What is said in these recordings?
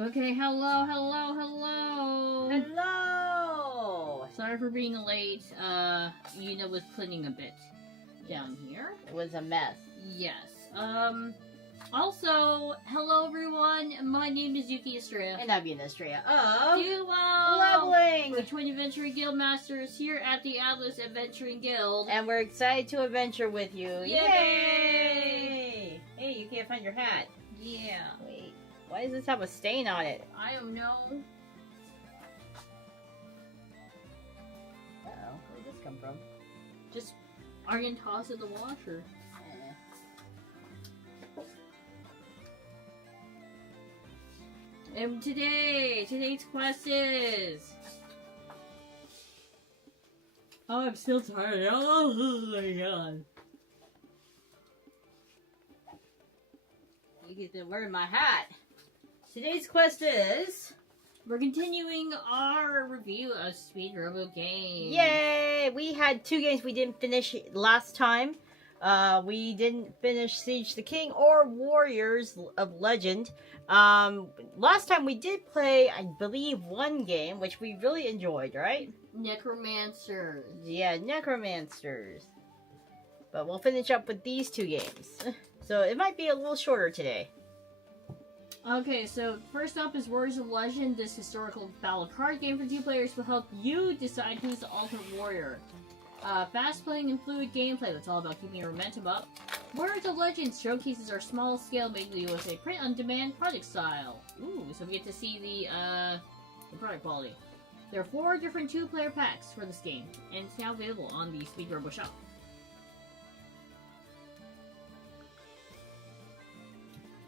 Okay, hello. Sorry for being late. Yuna was cleaning a bit down here. It was a mess. Yes. Also, hello everyone. My name is Yuki Estrella. And I'm Yuna Estrella of Duolvl. We're twin adventuring guild masters here at the Atlas Adventuring Guild. And we're excited to adventure with you. Yay! Hey, you can't find your hat. Yeah. Wait, why does this have a stain on it? I don't know. Uh-oh, where did this come from? Just iron toss in the washer. And today's quest is... Oh, I'm still tired. Oh my god. You get to wear my hat. Today's quest is... We're continuing our review of Speed Robo games. Yay! We had 2 games we didn't finish last time. We didn't finish Siege the King or Warriors of Legend. Last time we did play, I believe, 1 game, which we really enjoyed, right? Necromancers. Yeah, Necromancers. But we'll finish up with these 2 games. So it might be a little shorter today. Okay, so first up is Warriors of Legend. This historical battle card game for 2 players will help you decide who's the ultimate warrior. Fast-playing and fluid gameplay that's all about keeping your momentum up. Warriors of Legend showcases our small-scale, made in the USA print-on-demand project style. Ooh, so we get to see the product quality. There are 4 different 2-player packs for this game, and it's now available on the Speed Robo shop.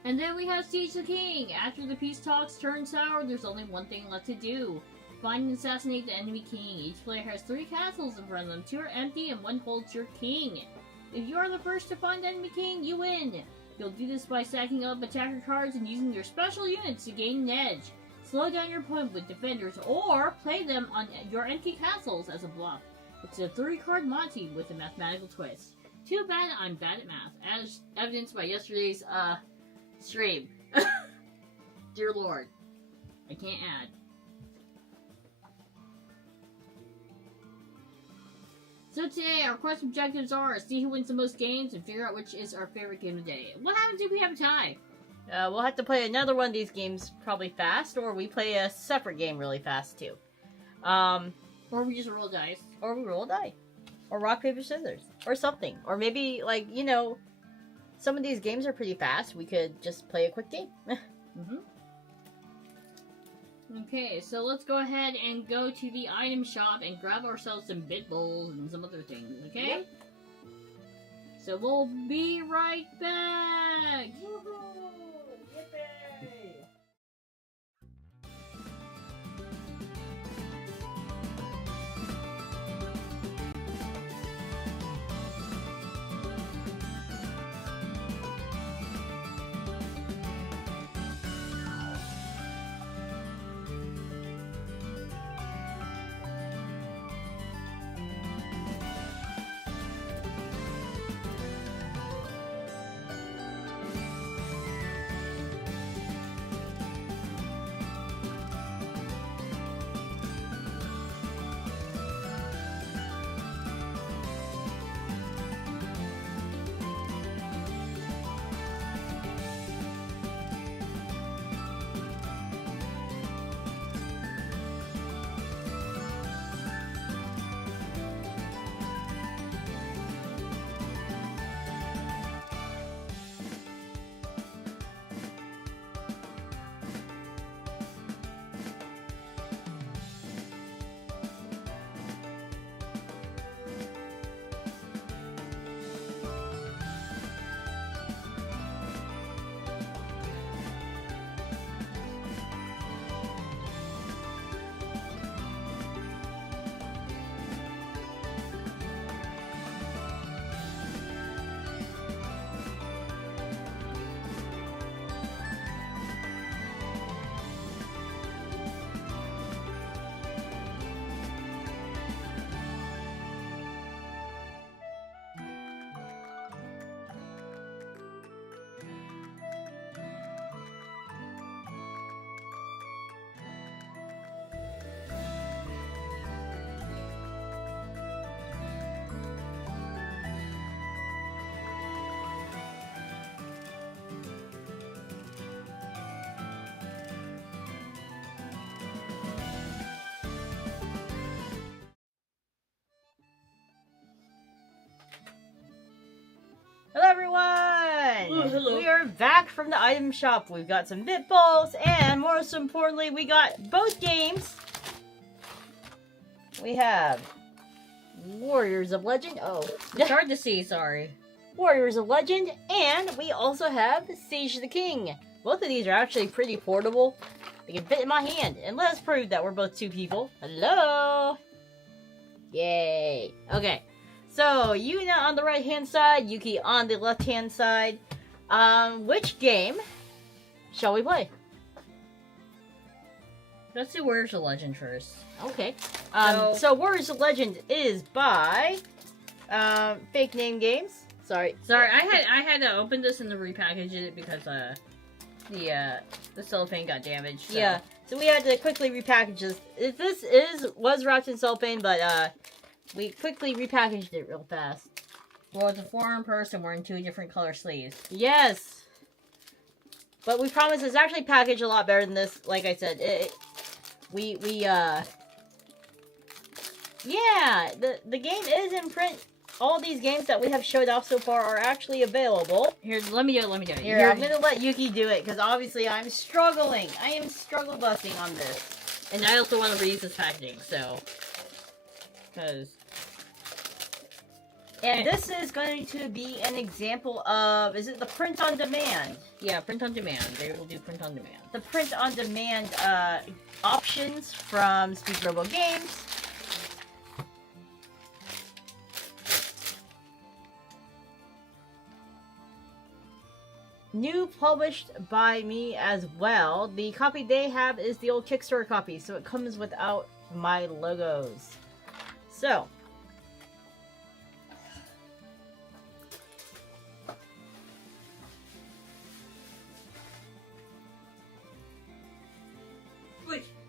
And then we have Siege the King. After the peace talks turn sour, there's only one thing left to do. Find and assassinate the enemy king. Each player has 3 castles in front of them. 2 are empty and 1 holds your king. If you are the first to find the enemy king, you win. You'll do this by stacking up attacker cards and using your special units to gain an edge. Slow down your opponent with defenders or play them on your empty castles as a bluff. It's a 3-card Monty with a mathematical twist. Too bad I'm bad at math, as evidenced by yesterday's stream. Dear Lord. I can't add. So today, our quest objectives are see who wins the most games and figure out which is our favorite game of the day. What happens if we have a tie? We'll have to play another one of these games probably fast, or we play a separate game really fast too. Or we just roll dice. Or we roll a die. Or rock, paper, scissors. Or something. Or maybe, like, you know, some of these games are pretty fast. We could just play a quick game. Okay, so let's go ahead and go to the item shop and grab ourselves some bit bowls and some other things, okay? Yep. So we'll be right back! Woohoo! Yippee! hello. We are back from the item shop. We've got some bit balls, and most importantly, we got both games. We have Warriors of Legend. Oh, It's hard to see, sorry. Warriors of Legend, and we also have Siege the King. Both of these are actually pretty portable. They can fit in my hand, and let us prove that we're both two people. Hello! Yay! Okay, so Yuna on the right-hand side, Yuki on the left-hand side. Which game shall we play? Let's do Warriors of Legend first. Okay. So Warriors of Legend is by Fake Name Games. Sorry, I had to open this and to repackage it because the cellophane got damaged. So. Yeah, so we had to quickly repackage this. This was wrapped in cellophane, but we quickly repackaged it real fast. Well, it's a foreign person wearing 2 different color sleeves. Yes, but we promise it's actually packaged a lot better than this. Like I said, yeah, the game is in print. All these games that we have showed off so far are actually available. Here, let me do it. Here, I'm gonna let Yuki do it, because obviously I'm struggling. I am struggle busting on this. And I also want to reuse this packaging, so... And this is going to be an example of, is it the print on demand? Yeah, print on demand. They will do print on demand. The print on demand options from Speed Robo Games. New, published by me as well. The copy they have is the old Kickstarter copy, so it comes without my logos. So,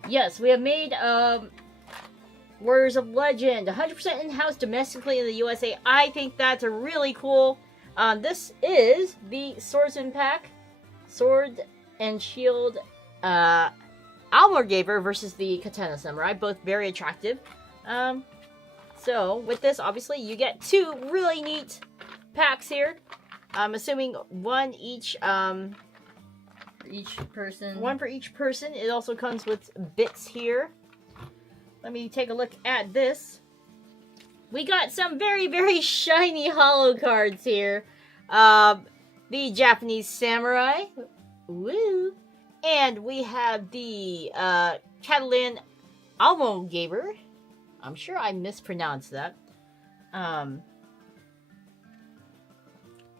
yes, we have made Warriors of Legend 100% in-house domestically in the USA. I think that's a really cool. This is the Swords and Pack, Sword and Shield Almorgaver versus the Katana Samurai, both very attractive. So with this, obviously, you get 2 really neat packs here. I'm assuming one each, for each person. one for each person. It also comes with bits here. Let me take a look at this. We got some very, very shiny holo cards here. The Japanese Samurai. Woo! And we have the Catalan Almogaver. I'm sure I mispronounced that.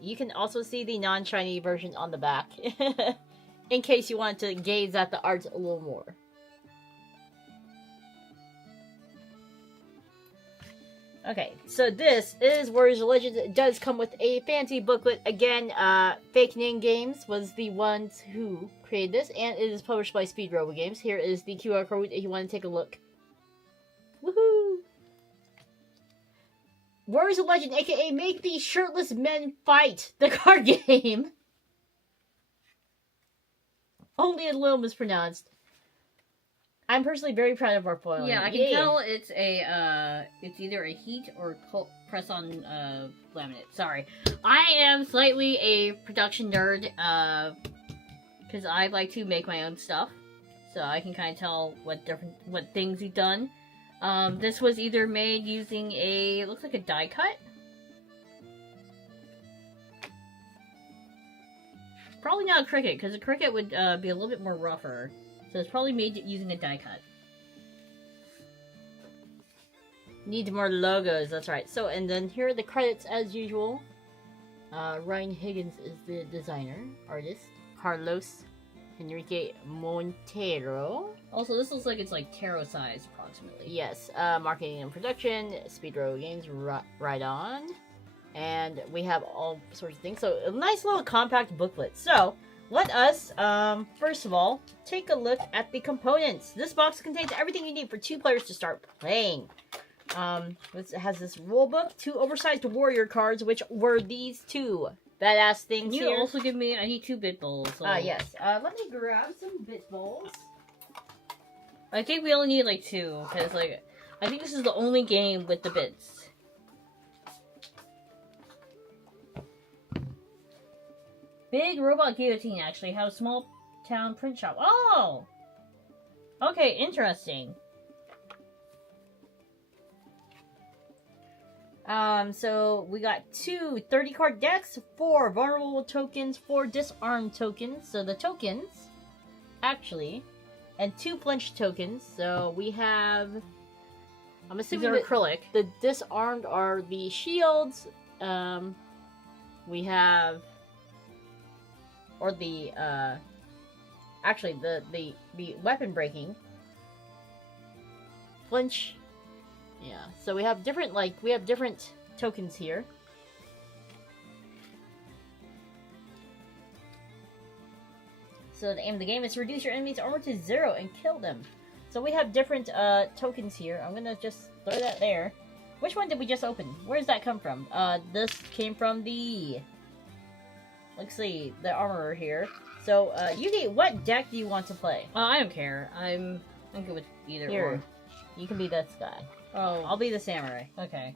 You can also see the non-shiny version on the back. In case you want to gaze at the art a little more. Okay, so this is Warriors of Legends. It does come with a fancy booklet. Again, Fake Name Games was the ones who created this, and it is published by Speed Robo Games. Here is the QR code if you want to take a look. Woohoo! Warriors of Legend, aka Make These Shirtless Men Fight, the card game. Only a little mispronounced. I'm personally very proud of our foiling. Yeah, I can tell it's it's either a heat or press on laminate. Sorry, I am slightly a production nerd because I like to make my own stuff, so I can kind of tell what things he's done. This was either made using it looks like a die cut. Probably not a Cricut, because a Cricut would be a little bit more rougher. So it's probably made using a die cut. Need more logos, that's right. So, and then here are the credits as usual. Ryan Higgins is the designer, artist. Carlos Enrique Montero. Also, this looks like it's like tarot size, approximately. Yes, marketing and production, Speed Robo Games, right on. And we have all sorts of things. So, a nice little compact booklet. So, let us, first of all, take a look at the components. This box contains everything you need for 2 players to start playing. It has this rule book, 2 oversized warrior cards, which were these 2 badass things You here. also give me, I need 2 bit bowls. So. Yes. Let me grab some bit bowls. I think we only need like 2, because like, I think this is the only game with the bits. Big robot guillotine actually have a small town print shop. Oh! Okay, interesting. So we got 2 30-card decks, 4 vulnerable tokens, 4 disarmed tokens. So the tokens, actually, and 2 flinch tokens. So we have, I'm assuming These are acrylic. the disarmed are the shields. We have, or the, actually the weapon breaking. Flinch. Yeah, so we have different, tokens here. So the aim of the game is to reduce your enemy's armor to 0 and kill them. So we have different tokens here. I'm gonna just throw that there. Which one did we just open? Where does that come from? This came from the... Let's see, the armorer here. So, Yuki, what deck do you want to play? I don't care. I'm good with either Here, or. you can be this guy. Oh, I'll be the samurai. okay.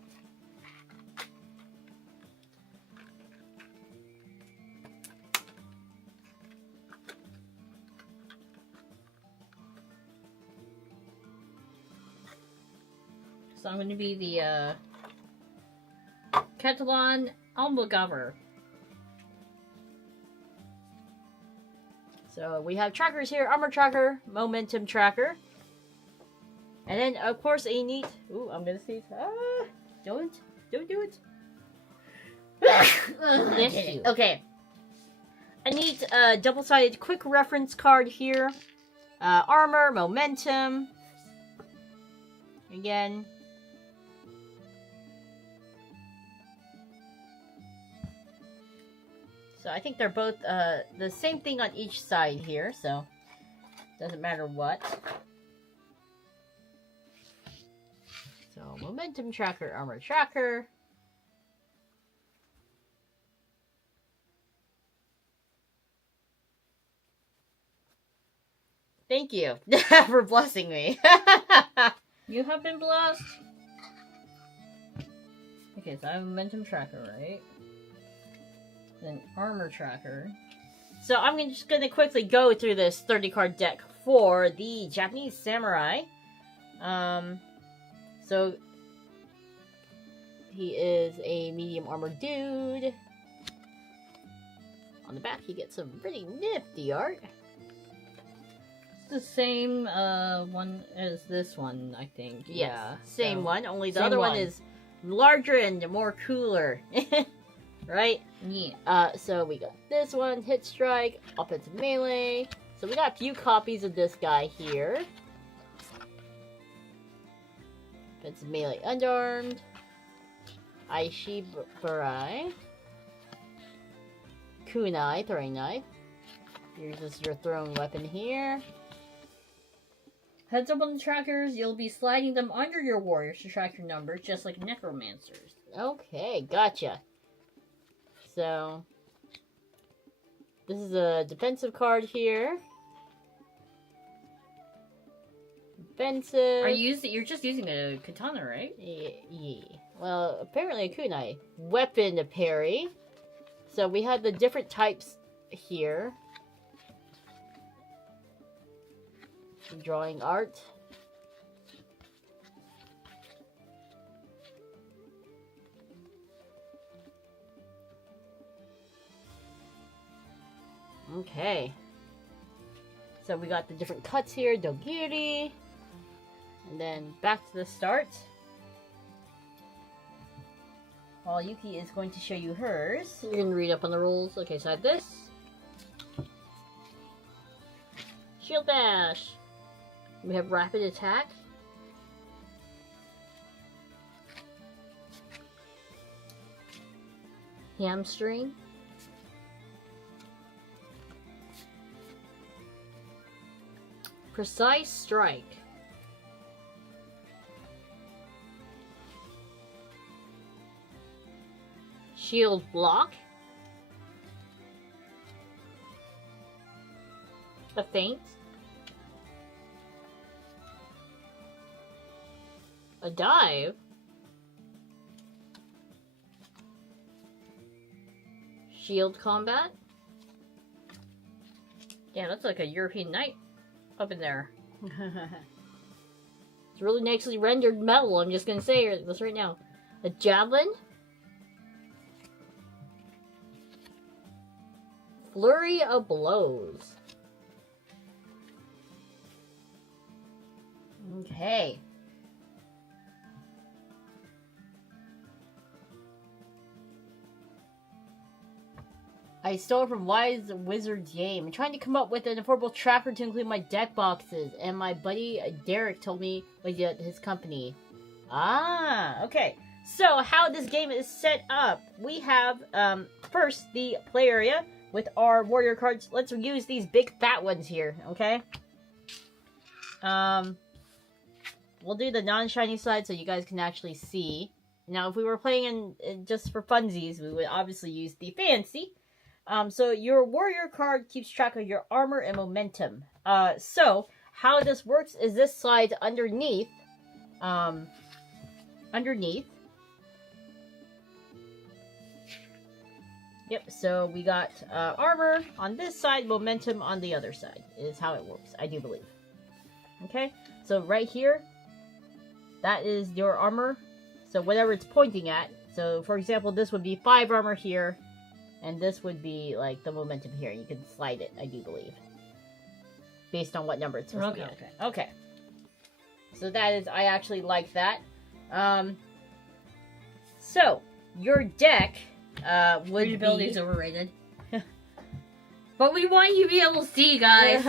So I'm going to be the Catalan Almogover. So we have trackers here, armor tracker, momentum tracker. And then, of course, a neat... Ooh, I'm gonna sneeze. Ah, don't do it. Bless you. Okay. A neat double-sided quick reference card here. Armor, momentum. Again. So I think they're both the same thing on each side here, so doesn't matter what. So momentum tracker, armor tracker. Thank you for blessing me. You have been blessed. Okay, so I have a momentum tracker, right? Then armor tracker. So I'm just going to quickly go through this 30-card deck for the Japanese samurai. So he is a medium armor dude. On the back, you get some pretty nifty art. It's the same one as this one, I think. Yes, Yeah, same so- one, only the same other one one. is larger and more cooler. Right? Yeah. So we got this one, hit strike, offensive melee. So we got a few copies of this guy here. Offensive melee unarmed. Aishi Burai. Kunai, throwing knife. Here's your throwing weapon here. Heads up on the trackers, you'll be sliding them under your warriors to track your numbers, just like necromancers. Okay, gotcha. So, this is a defensive card here. Defensive. You're just using a katana, right? Yeah. Well, apparently a kunai. Weapon parry. So we have the different types here. Drawing art. Okay. So we got the different cuts here, dogiri. And then back to the start. While Yuki is going to show you hers. You're gonna read up on the rules. Okay, so I have this. Shield dash. We have rapid attack. Hamstring. Precise strike. Shield block. A feint. A dive. Shield combat. Yeah, that's like a European knight up in there. It's really nicely rendered metal, I'm just gonna say this right now. A javelin. Flurry of blows. Okay. I stole it from Wise Wizard's game. I'm trying to come up with an affordable tracker to include my deck boxes, and my buddy Derek told me his company. Ah, okay. So, how this game is set up, we have, first, the play area with our warrior cards. Let's use these big fat ones here, okay? We'll do the non-shiny side so you guys can actually see. Now, if we were playing in just for funsies, we would obviously use the fancy. So your warrior card keeps track of your armor and momentum. So how this works is this slides underneath. Yep, so we got armor on this side, momentum on the other side, is how it works, I do believe. Okay, so right here, that is your armor. So whatever it's pointing at. So for example, this would be 5 armor here. And this would be, like, the momentum here. You can slide it, I do believe. Based on what number it's supposed to be. Okay. So that is, I actually like that. So, your deck, would Readability be... is overrated. But we want you to be able to see, guys.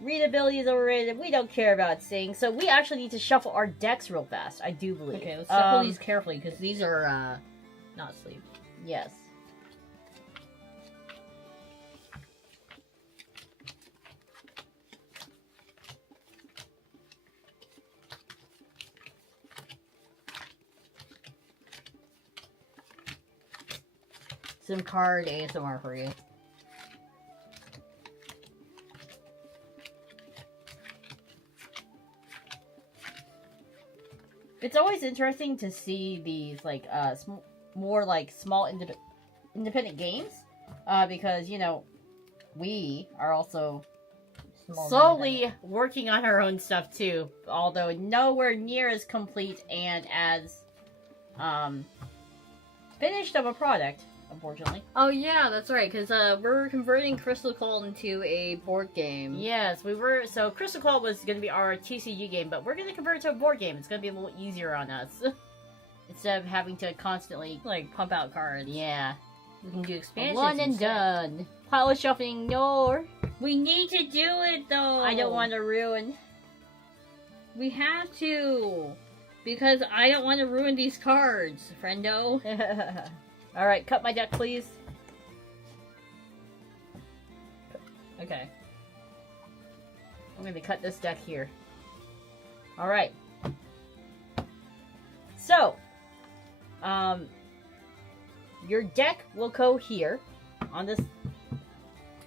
Readability is overrated. We don't care about seeing. So we actually need to shuffle our decks real fast, I do believe. Okay, let's shuffle these carefully, because these are, not sleeved. Yes. Some card ASMR for you. It's always interesting to see these, like, more, like, small independent games. Because, you know, we are also slowly working on our own stuff, too. Although nowhere near as complete and as, finished of a product, unfortunately. Oh yeah, that's right, because we're converting Crystal Call into a board game. Yes, we were. So Crystal Call was going to be our TCG game, but we're going to convert it to a board game. It's going to be a little easier on us. Instead of having to constantly, Like, pump out cards. yeah. We can do expansions One and instead. done. Pile of shuffling, no. We need to do it, though! I don't want to ruin. We have to! Because I don't want to ruin these cards, friendo. Alright, cut my deck, please. Okay. I'm going to cut this deck here. Alright. So, your deck will go here on this.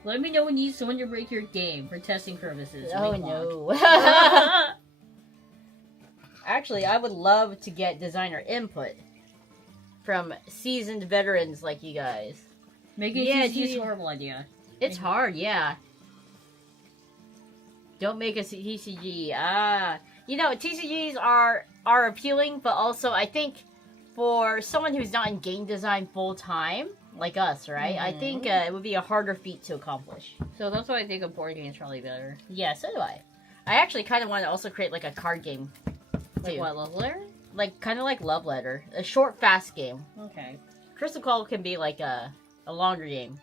Let me know when you need someone to break your game for testing purposes. Oh Wink wonk. no. Actually, I would love to get designer input from seasoned veterans like you guys. Making Yeah, a TCG is you- a horrible idea. It's hard, yeah. Don't make a TCG. You know, TCGs are appealing, but also I think for someone who's not in game design full time, like us, right? I think it would be a harder feat to accomplish. So that's why I think a board game is probably better. Yeah, so do I. I actually kind of want to also create like a card game. Like too. what, Love Letter? Like, kind of like Love Letter. A short, fast game. Okay. Crystal Call can be like a longer game.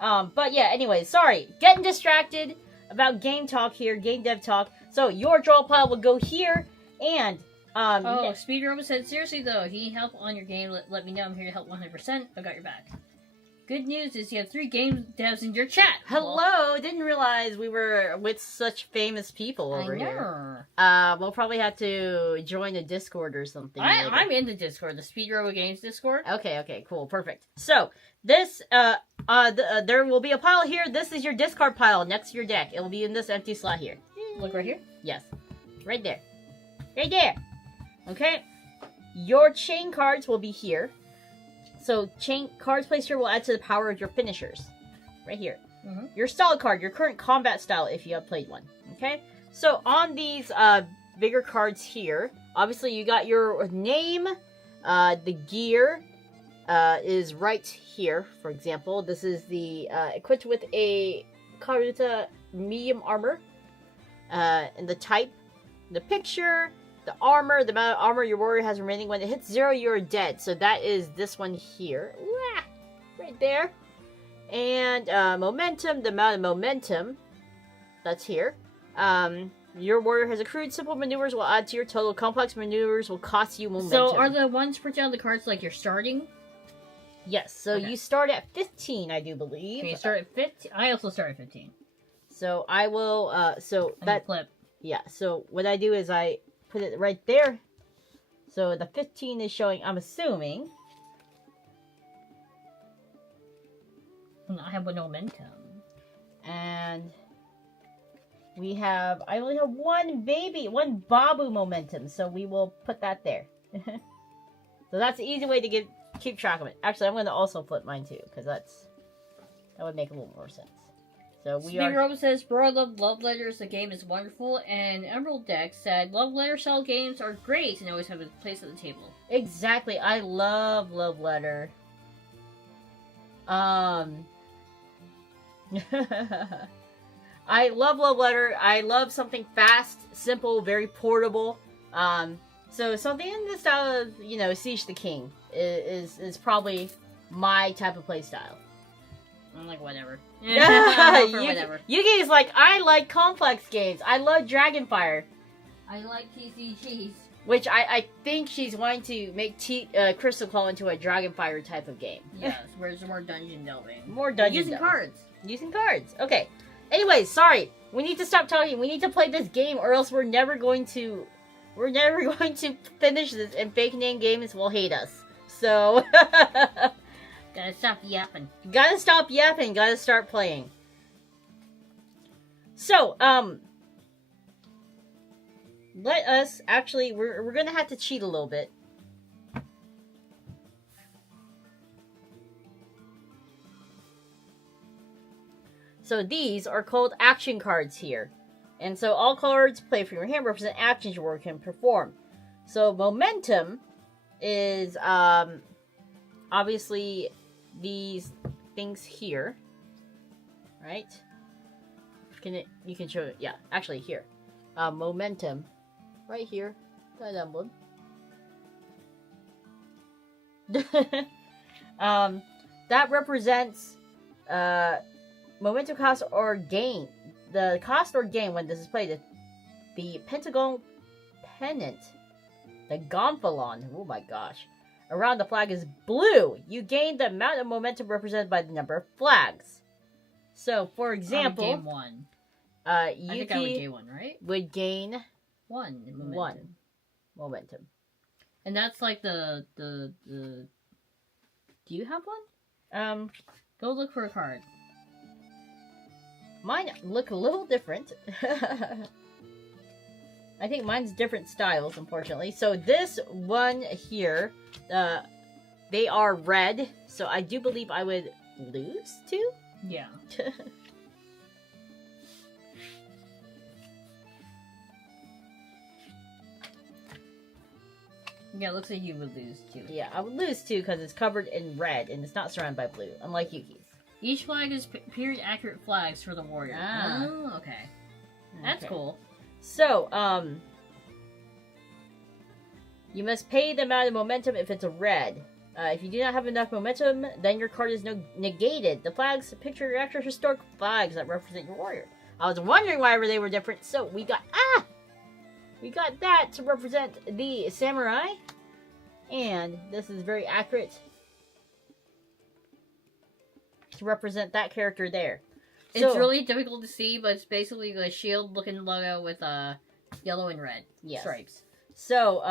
But yeah, anyway, sorry. Getting distracted about game talk here, game dev talk. So your draw pile will go here, and Oh, Speed Robot said, seriously though, if you need help on your game, let me know. I'm here to help 100%. I got your back. Good news is you have 3 game devs in your chat. hello, didn't realize we were with such famous people over here. We'll probably have to join a Discord or something. later. I'm in the Discord, the Speed Robot Games Discord. Okay, cool, perfect. So, this, there will be a pile here. This is your discard pile next to your deck. It will be in this empty slot here. Look right here. Yes. Right there. Right there. Okay? Your chain cards will be here. So cards placed here will add to the power of your finishers. Right here. Mm-hmm. Your style card, your current combat style if you have played one. Okay? So on these bigger cards here, obviously you got your name, the gear is right here, for example. This is the equipped with a Karuta medium armor, and the type, the picture, the armor, the amount of armor your warrior has remaining. When it hits 0, you're dead. So that is this one here. Wah! Right there. And momentum, the amount of momentum that's here. Your warrior has accrued. Simple maneuvers will add to your total. Complex maneuvers will cost you momentum. So are the ones printed on the cards like you're starting? Yes. So you start at 15, I do believe. Okay, you start at 15. I also start at 15. So I will. So and that flip. Yeah. So what I do is I put it right there. So the 15 is showing. I'm assuming. I have no momentum. And we have, I only have one Babu momentum, so we will put that there. So that's the easy way to keep track of it. Actually, I'm going to also flip mine too, because that would make a little more sense. So Speaker Robot says, bro, I love letters, the game is wonderful, and Emerald Deck said, love letter style games are great and always have a place at the table. Exactly, I love letter. I love love letter. I love something fast, simple, very portable. So something in the style of, Siege the King is probably my type of play style. I'm like, whatever. Whatever. Yuki is like, I like complex games. I love Dragonfire. I like TCGs. Which I think she's wanting to make Crystal Claw into a Dragonfire type of game. Yes, where there's more dungeon delving. More dungeon Using delving. cards. Using cards. Okay. Anyways, sorry. We need to stop talking. We need to play this game, or else we're never going to finish this, and fake name games will hate us. So Gotta stop yapping. Gotta stop yapping. Gotta start playing. So, let us actually. We're gonna have to cheat a little bit. So these are called action cards here. And so all cards played from your hand represent actions your warrior can perform. So momentum is obviously these things here. Right? You can show it, yeah, actually here. Momentum. Right here. That emblem. That represents momentum cost or gain. The cost or gain when this is played, the Pentagon Pennant, the Gonfalon, oh my gosh, around the flag is blue. You gain the amount of momentum represented by the number of flags. So, for example, game 1. Yuki I think I would gain 1, right? would gain 1 momentum. 1 momentum. And that's like the. Do you have one? Go look for a card. Mine look a little different. I think mine's different styles, unfortunately. So this one here, they are red. So I do believe I would lose to. Yeah. Yeah, it looks like you would lose too. Yeah, I would lose too because it's covered in red and it's not surrounded by blue, unlike Yuki's. Each flag is period accurate flags for the warrior. Ah. Oh, okay. That's cool. So, you must pay the amount of momentum if it's a red. If you do not have enough momentum, then your card is negated. The flags picture your extra historic flags that represent your warrior. I was wondering why they were different, so we got that to represent the samurai. And this is very accurate to represent that character there. It's really difficult to see, but it's basically the shield-looking logo with yellow and red stripes. So,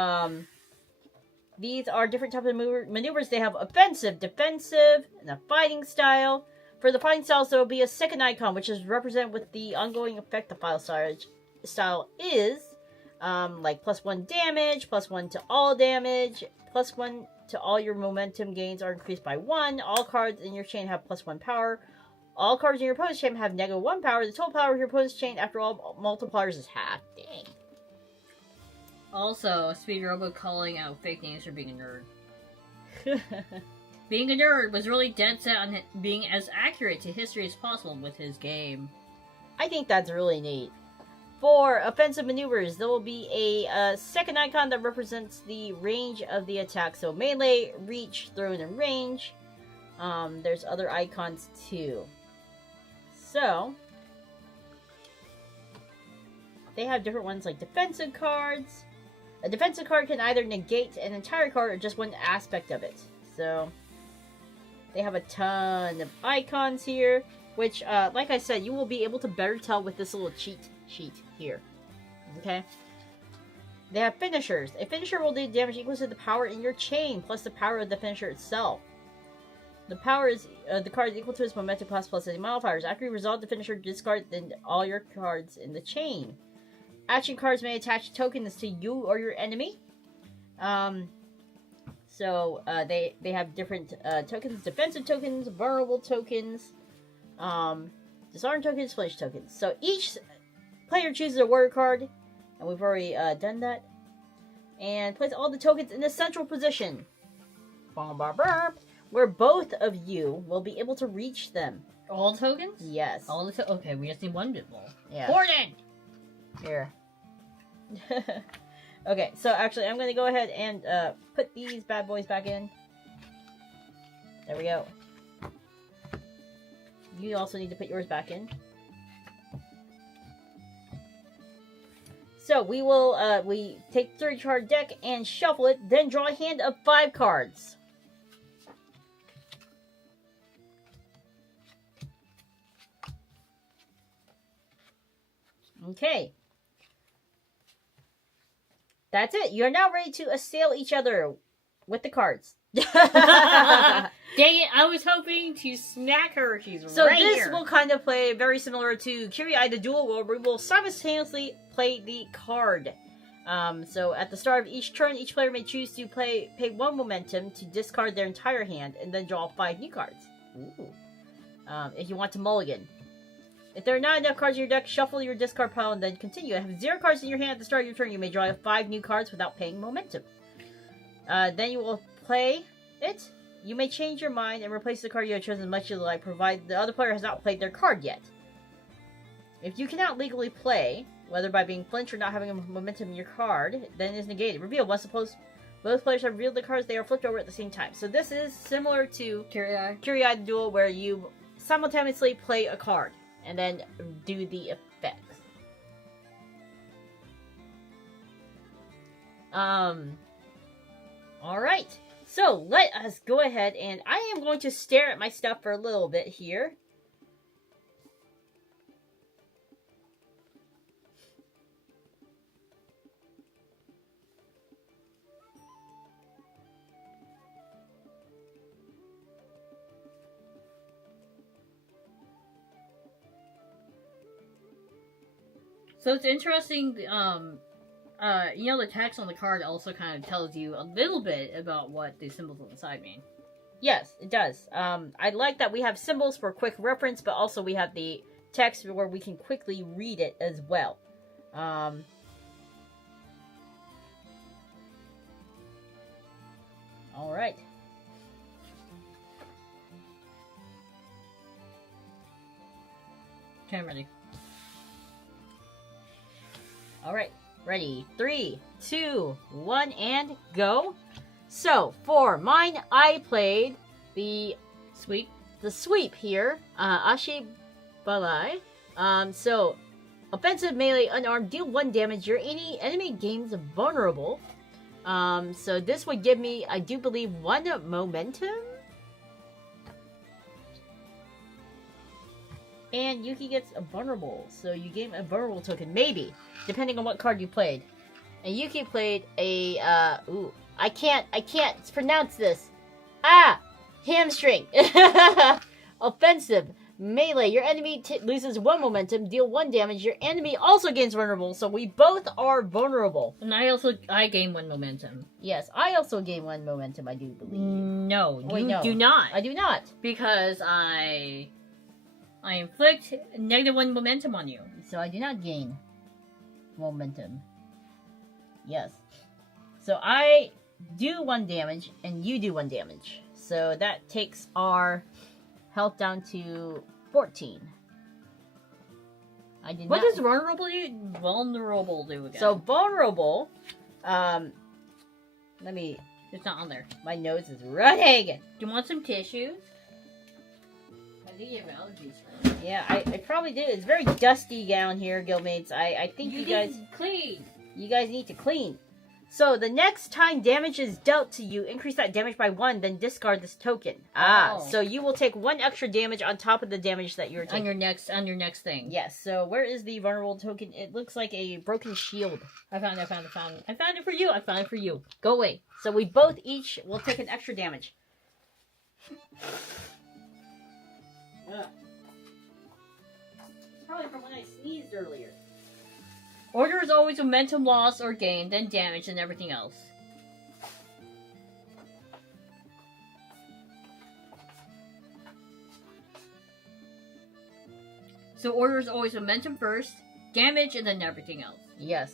these are different types of maneuvers. They have offensive, defensive, and a fighting style. For the fighting styles, there will be a second icon, which is represented with the ongoing effect the file style is. Like +1 damage, +1 to all damage, +1 to all your momentum gains are increased by 1. All cards in your chain have +1 power. All cards in your opponent's chain have -1 power. The total power of your opponent's chain after all multipliers is half. Dang. Also, Speed Robo calling out fake names for being a nerd. Being a nerd was really dead set on being as accurate to history as possible with his game. I think that's really neat. For offensive maneuvers, there will be a second icon that represents the range of the attack. So melee, reach, thrown, and range. There's other icons too. So they have different ones like defensive cards. A defensive card can either negate an entire card or just one aspect of it. So they have a ton of icons here, which, like I said, you will be able to better tell with this little cheat sheet here. Okay? They have finishers. A finisher will do damage equal to the power in your chain, plus the power of the finisher itself. The power is the card is equal to its momentum plus any modifiers. After you resolve the finisher, discard then all your cards in the chain. Action cards may attach tokens to you or your enemy. So they have different tokens: defensive tokens, vulnerable tokens, disarm tokens, flinch tokens. So each player chooses a warrior card, and we've already done that. And place all the tokens in the central position, where both of you will be able to reach them. All tokens? Yes. All the okay, we just need one bit more. Yeah. Gordon! Here. Okay, so actually I'm going to go ahead and put these bad boys back in. There we go. You also need to put yours back in. So we will, we take 3 card deck and shuffle it, then draw a hand of 5 cards. Okay. That's it. You're now ready to assail each other with the cards. Dang it, I was hoping to smack her. She's so right this here. will kind of play very similar to Kyrie the Duel, where we will simultaneously play the card. So at the start of each turn, each player may choose to pay 1 momentum to discard their entire hand and then draw 5 new cards. Ooh. If you want to mulligan. If there are not enough cards in your deck, shuffle your discard pile and then continue. If you have 0 cards in your hand at the start of your turn, you may draw 5 new cards without paying momentum. Then you will play it. You may change your mind and replace the card you have chosen much as you like, provided the other player has not played their card yet. If you cannot legally play, whether by being flinched or not having a momentum in your card, then it is negated. Reveal. Once both players have revealed the cards, they are flipped over at the same time. So this is similar to Kyrie the Duel, where you simultaneously play a card and then do the effects. Alright. So, let us go ahead and I am going to stare at my stuff for a little bit here. So it's interesting, you know, the text on the card also kind of tells you a little bit about what the symbols on the side mean. Yes, it does. I like that we have symbols for quick reference, but also we have the text where we can quickly read it as well. Alright. Okay, I'm ready. Alright, ready. 3, 2, 1, and go. So, for mine, I played the Sweep. The sweep here. Ashi Balai. So, offensive, melee, unarmed, deal 1 damage. Your enemy gains vulnerable. So this would give me, I do believe, 1 momentum. And Yuki gets a vulnerable, so you gain a vulnerable token, maybe, depending on what card you played. And Yuki played a, I can't pronounce this. Hamstring. Offensive. Melee. Your enemy loses 1 momentum. Deal 1 damage. Your enemy also gains vulnerable. So we both are vulnerable. And I gain 1 momentum. Yes, I also gain 1 momentum, I do believe. No, Wait, you no. do not. I do not. Because I inflict -1 momentum on you. So I do not gain momentum. Yes. So I do 1 damage, and you do 1 damage. So that takes our health down to 14. I did What not... does vulnerable do again? So vulnerable, let me... It's not on there. My nose is running! Do you want some tissues? I think you have allergies, right? Yeah, I probably do. It's very dusty down here, Guildmates. I think you guys... clean! You guys need to clean. So, the next time damage is dealt to you, increase that damage by 1, then discard this token. So you will take 1 extra damage on top of the damage that you're taking. On your next thing. Yes, so where is the vulnerable token? It looks like a broken shield. I found it for you! I found it for you! Go away. So we both each will take an extra damage. Probably from when I sneezed earlier. Order is always momentum loss or gain, then damage, and everything else. So order is always momentum first, damage, and then everything else. Yes.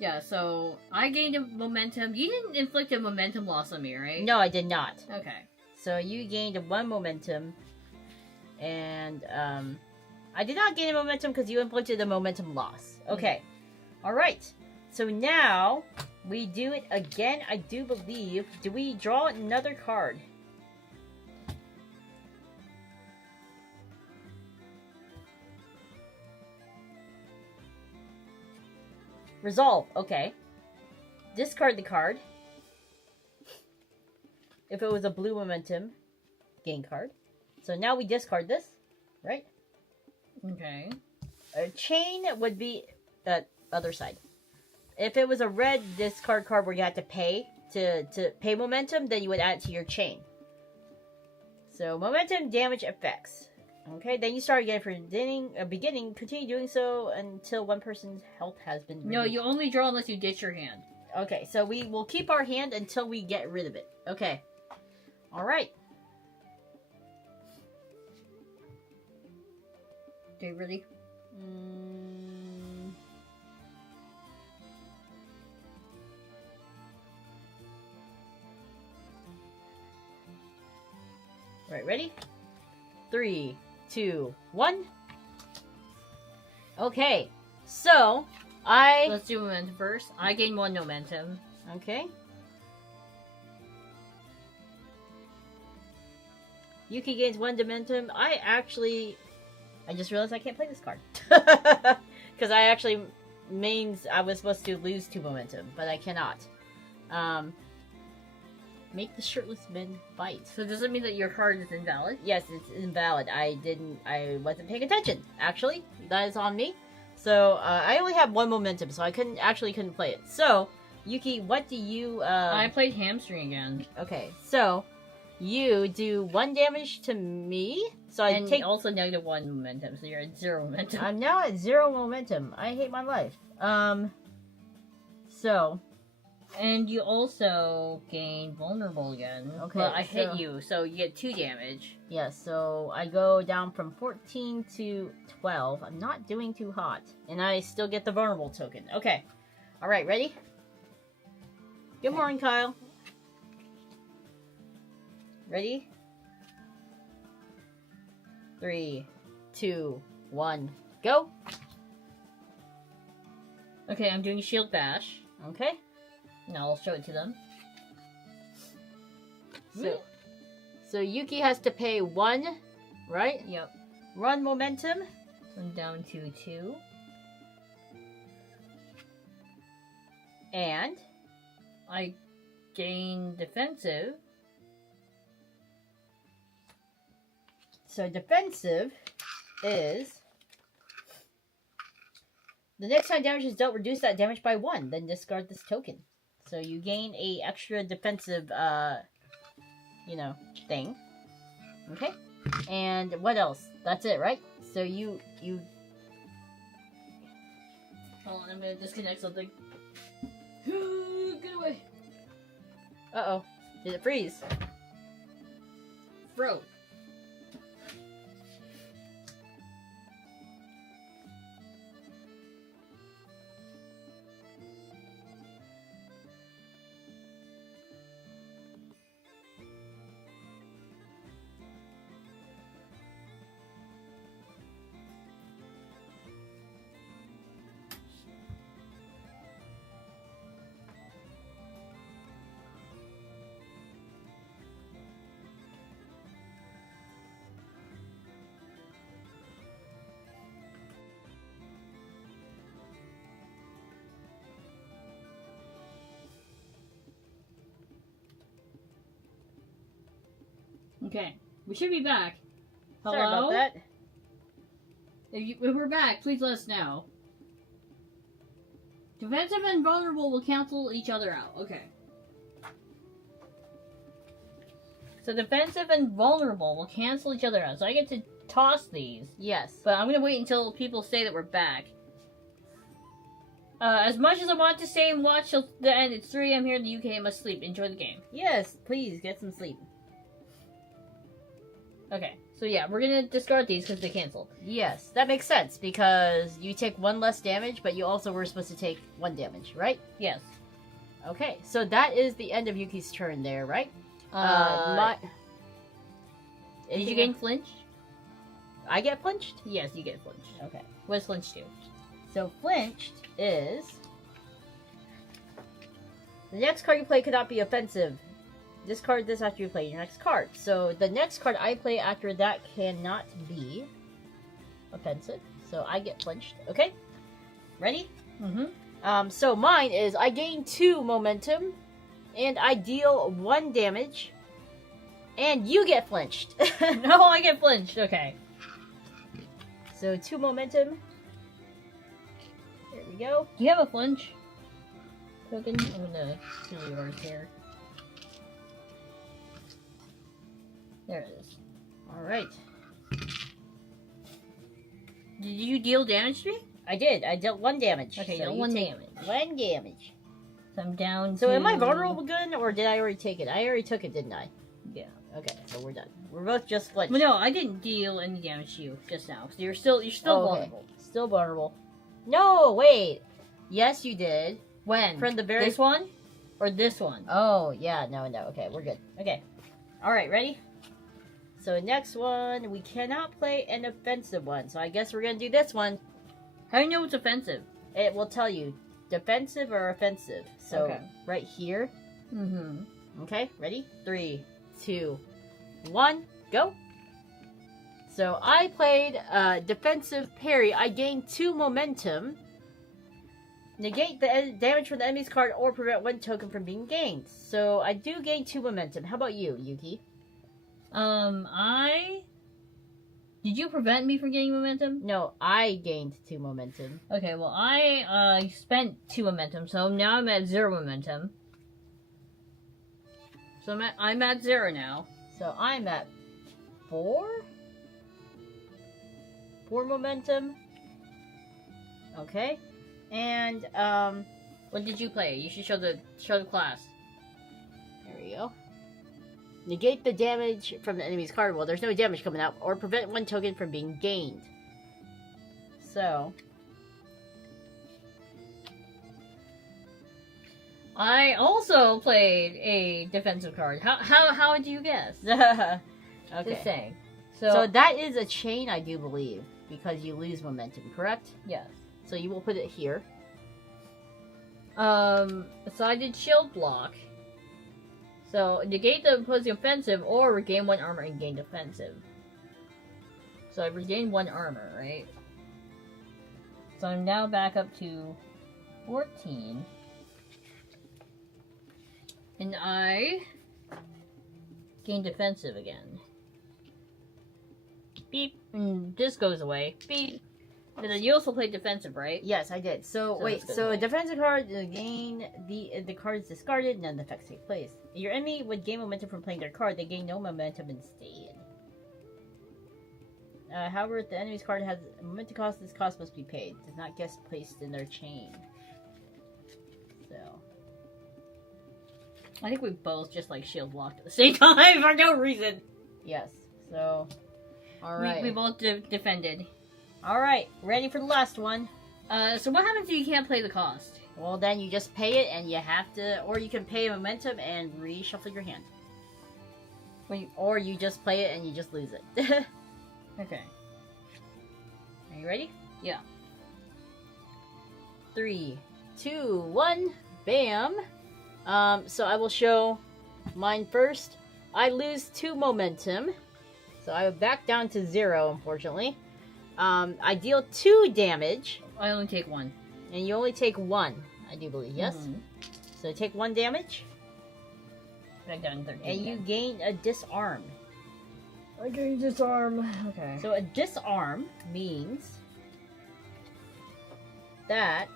Yeah, so I gained a momentum. You didn't inflict a momentum loss on me, right? No, I did not. Okay. So you gained 1 momentum, and I did not gain a momentum because you inflicted a momentum loss. Okay. Alright. So now, we do it again, I do believe. Do we draw another card? Resolve. Okay. Discard the card. If it was a blue momentum, gain card. So now we discard this, right? Okay. A chain would be the other side. If it was a red discard card where you had to pay pay momentum, then you would add it to your chain. So momentum damage effects. Okay, then you start again from beginning. Continue doing so until 1 person's health has been reduced. No, you only draw unless you ditch your hand. Okay, so we will keep our hand until we get rid of it. Okay. Alright. Do you really? Right, ready? 3, 2, 1. Okay, so Let's do momentum first. I gain 1 momentum. Okay. Yuki gains 1 momentum. I just realized I can't play this card. Because I actually means I was supposed to lose 2 momentum, but I cannot. Make the shirtless men fight. So does it mean that your card is invalid? Yes, it's invalid. I wasn't paying attention, actually. That is on me. So, I only have 1 momentum, so I couldn't play it. So, Yuki, what do you, I played hamstring again. Okay, so, you do 1 damage to me. So I take also -1 momentum, so you're at 0 momentum. I'm now at 0 momentum. I hate my life. So. And you also gain vulnerable again. Okay, but I hit you, so you get 2 damage. Yes, so I go down from 14 to 12. I'm not doing too hot. And I still get the vulnerable token. Okay. Alright, ready? Good morning, Kyle. Ready? 3, 2, 1, go! Okay, I'm doing shield bash. Okay. Now I'll show it to them. So Yuki has to pay 1, right? Yep. 1 momentum. I'm down to 2. And I gain defensive. So defensive is the next time damage is dealt, reduce that damage by 1, then discard this token. So you gain a extra defensive, thing. Okay? And what else? That's it, right? So you... Hold on, I'm gonna disconnect something. Get away! Uh-oh. Did it freeze? Bro. Okay, we should be back. Hello? Sorry about that. If we're back, please let us know. Defensive and vulnerable will cancel each other out. Okay. So defensive and vulnerable will cancel each other out. So I get to toss these. Yes. But I'm going to wait until people say that we're back. As much as I want to stay and watch till the end, it's 3 a.m. here in the UK. I must sleep. Enjoy the game. Yes, please, get some sleep. Okay, so yeah, we're gonna discard these because they canceled. Yes, that makes sense, because you take 1 less damage, but you also were supposed to take 1 damage, right? Yes. Okay, so that is the end of Yuki's turn there, right? Did you gain flinch? I get flinched? Yes, you get flinched. Okay. What does flinch do? So flinched is... the next card you play cannot be offensive. Discard this after you play your next card. So the next card I play after that cannot be offensive. So I get flinched. Okay? Ready? Mm-hmm. So mine is I gain 2 momentum, and I deal 1 damage, and you get flinched. No, I get flinched. Okay. So 2 momentum. There we go. Do you have a flinch token? I'm gonna steal yours here. There it is. Alright. Did you deal damage to me? I did. I dealt 1 damage. Okay, so dealt you 1 take damage. 1 damage. So I'm down So to... am I vulnerable again, or did I already take it? I already took it, didn't I? Yeah. Okay, so we're done. We're both just flinched. Well, no, I didn't deal any damage to you just now. So you're still Oh, okay. vulnerable. Still vulnerable. No, wait. Yes, you did. When? From the very... This one? Or this one? Oh, yeah. No. Okay, we're good. Okay. Alright, ready? So next one, we cannot play an offensive one. So I guess we're going to do this one. How do you know it's offensive? It will tell you defensive or offensive. So Okay. right here. Mm-hmm. Okay, ready? 3, 2, 1, go. So I played defensive parry. I gained 2 momentum. Negate the damage from the enemy's card or prevent 1 token from being gained. So I do gain 2 momentum. How about you, Yuki? Did you prevent me from getting momentum? No, I gained 2 momentum. Okay, well, I spent 2 momentum, so now I'm at 0 momentum. So I'm at 0 now. So I'm at 4? 4 momentum. Okay. And, What did you play? You should show the class. there we go. Negate the damage from the enemy's card. Well, there's no damage coming out. Or prevent 1 token from being gained. So. I also played a defensive card. How would you guess? Okay. Just saying. So that is a chain, I do believe. Because you lose momentum, correct? Yes. So you will put it here. So I did shield block. So negate the opposing offensive or regain 1 armor and gain defensive. So I regained 1 armor, right? So I'm now back up to 14. And I gain defensive again. Beep. And this goes away. Beep. And then you also played defensive, right? Yes, I did. So So wait, it's good, so a right? defensive card, gain the card is discarded, none of the effects take place. Your enemy would gain momentum from playing their card, they gain no momentum instead. However, if the enemy's card has a momentum cost, this cost must be paid. Does not get placed in their chain. So. I think we both just like shield blocked at the same time for no reason. Yes. So. Alright. We both defended. Alright, ready for the last one. So what happens if you can't play the cost? Well, then you just pay it and you have to, or you can pay momentum and reshuffle your hand. Or you just play it and you just lose it. Okay. Are you ready? Yeah. 3, 2, 1, bam! So I will show mine first. I lose 2 momentum. So I back down to 0, unfortunately. I deal 2 damage. I only take 1. And you only take 1, I do believe, yes? Mm-hmm. So take 1 damage. Back down 13. And you gain a disarm. I gain disarm. Okay. So a disarm means that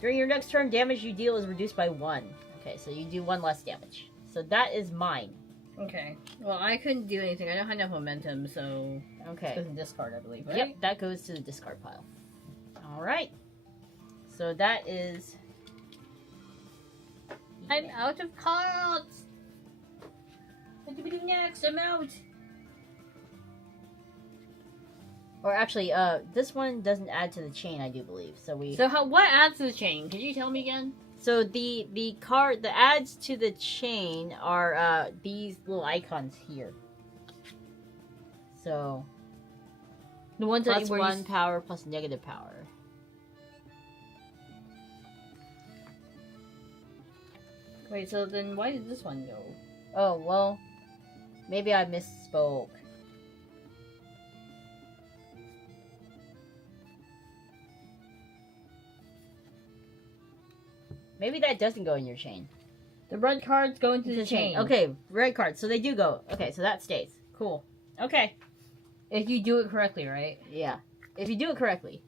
during your next turn, damage you deal is reduced by 1. Okay, so you do 1 less damage. So that is mine. Okay. Well, I couldn't do anything. I don't have enough momentum, so Okay. it doesn't discard, I believe, right? Yep, that goes to the discard pile. Alright. So that is... I'm out of cards! What do we do next? I'm out! Or actually, this one doesn't add to the chain, I do believe. So we... So what adds to the chain? Could you tell me again? So the adds to the chain are these little icons here. So The ones plus that 1 power plus negative power. Wait, so then why did this one go? Oh, well, maybe I misspoke. Maybe that doesn't go in your chain. The red cards go into the chain. Okay, red cards. So they do go. Okay, so that stays. Cool. Okay. If you do it correctly, right? Yeah. If you do it correctly.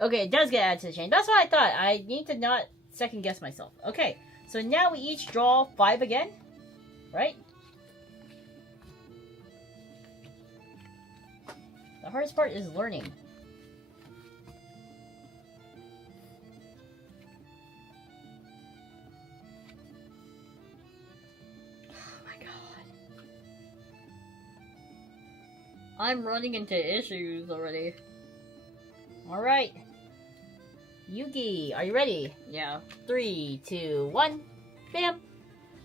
Okay, it does get added to the chain. That's what I thought. I need to not second guess myself. Okay, so now we each draw 5 again. Right? The hardest part is learning. I'm running into issues already. Alright. Yuki, are you ready? Yeah. 3, 2, 1. Bam!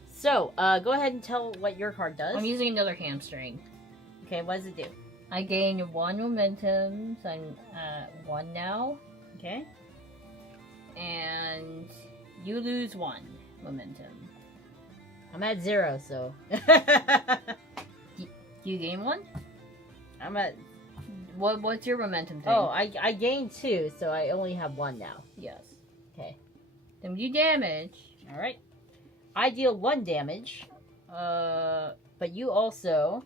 So, go ahead and tell what your card does. I'm using another hamstring. Okay, what does it do? I gain 1 momentum, so I'm at 1 now. Okay. And you lose 1 momentum. I'm at 0, so... You gain 1? I'm at... What's your momentum thing? Oh, I gained 2, so I only have 1 now. Yes. Okay. Then you damage. Alright. I deal 1 damage. But you also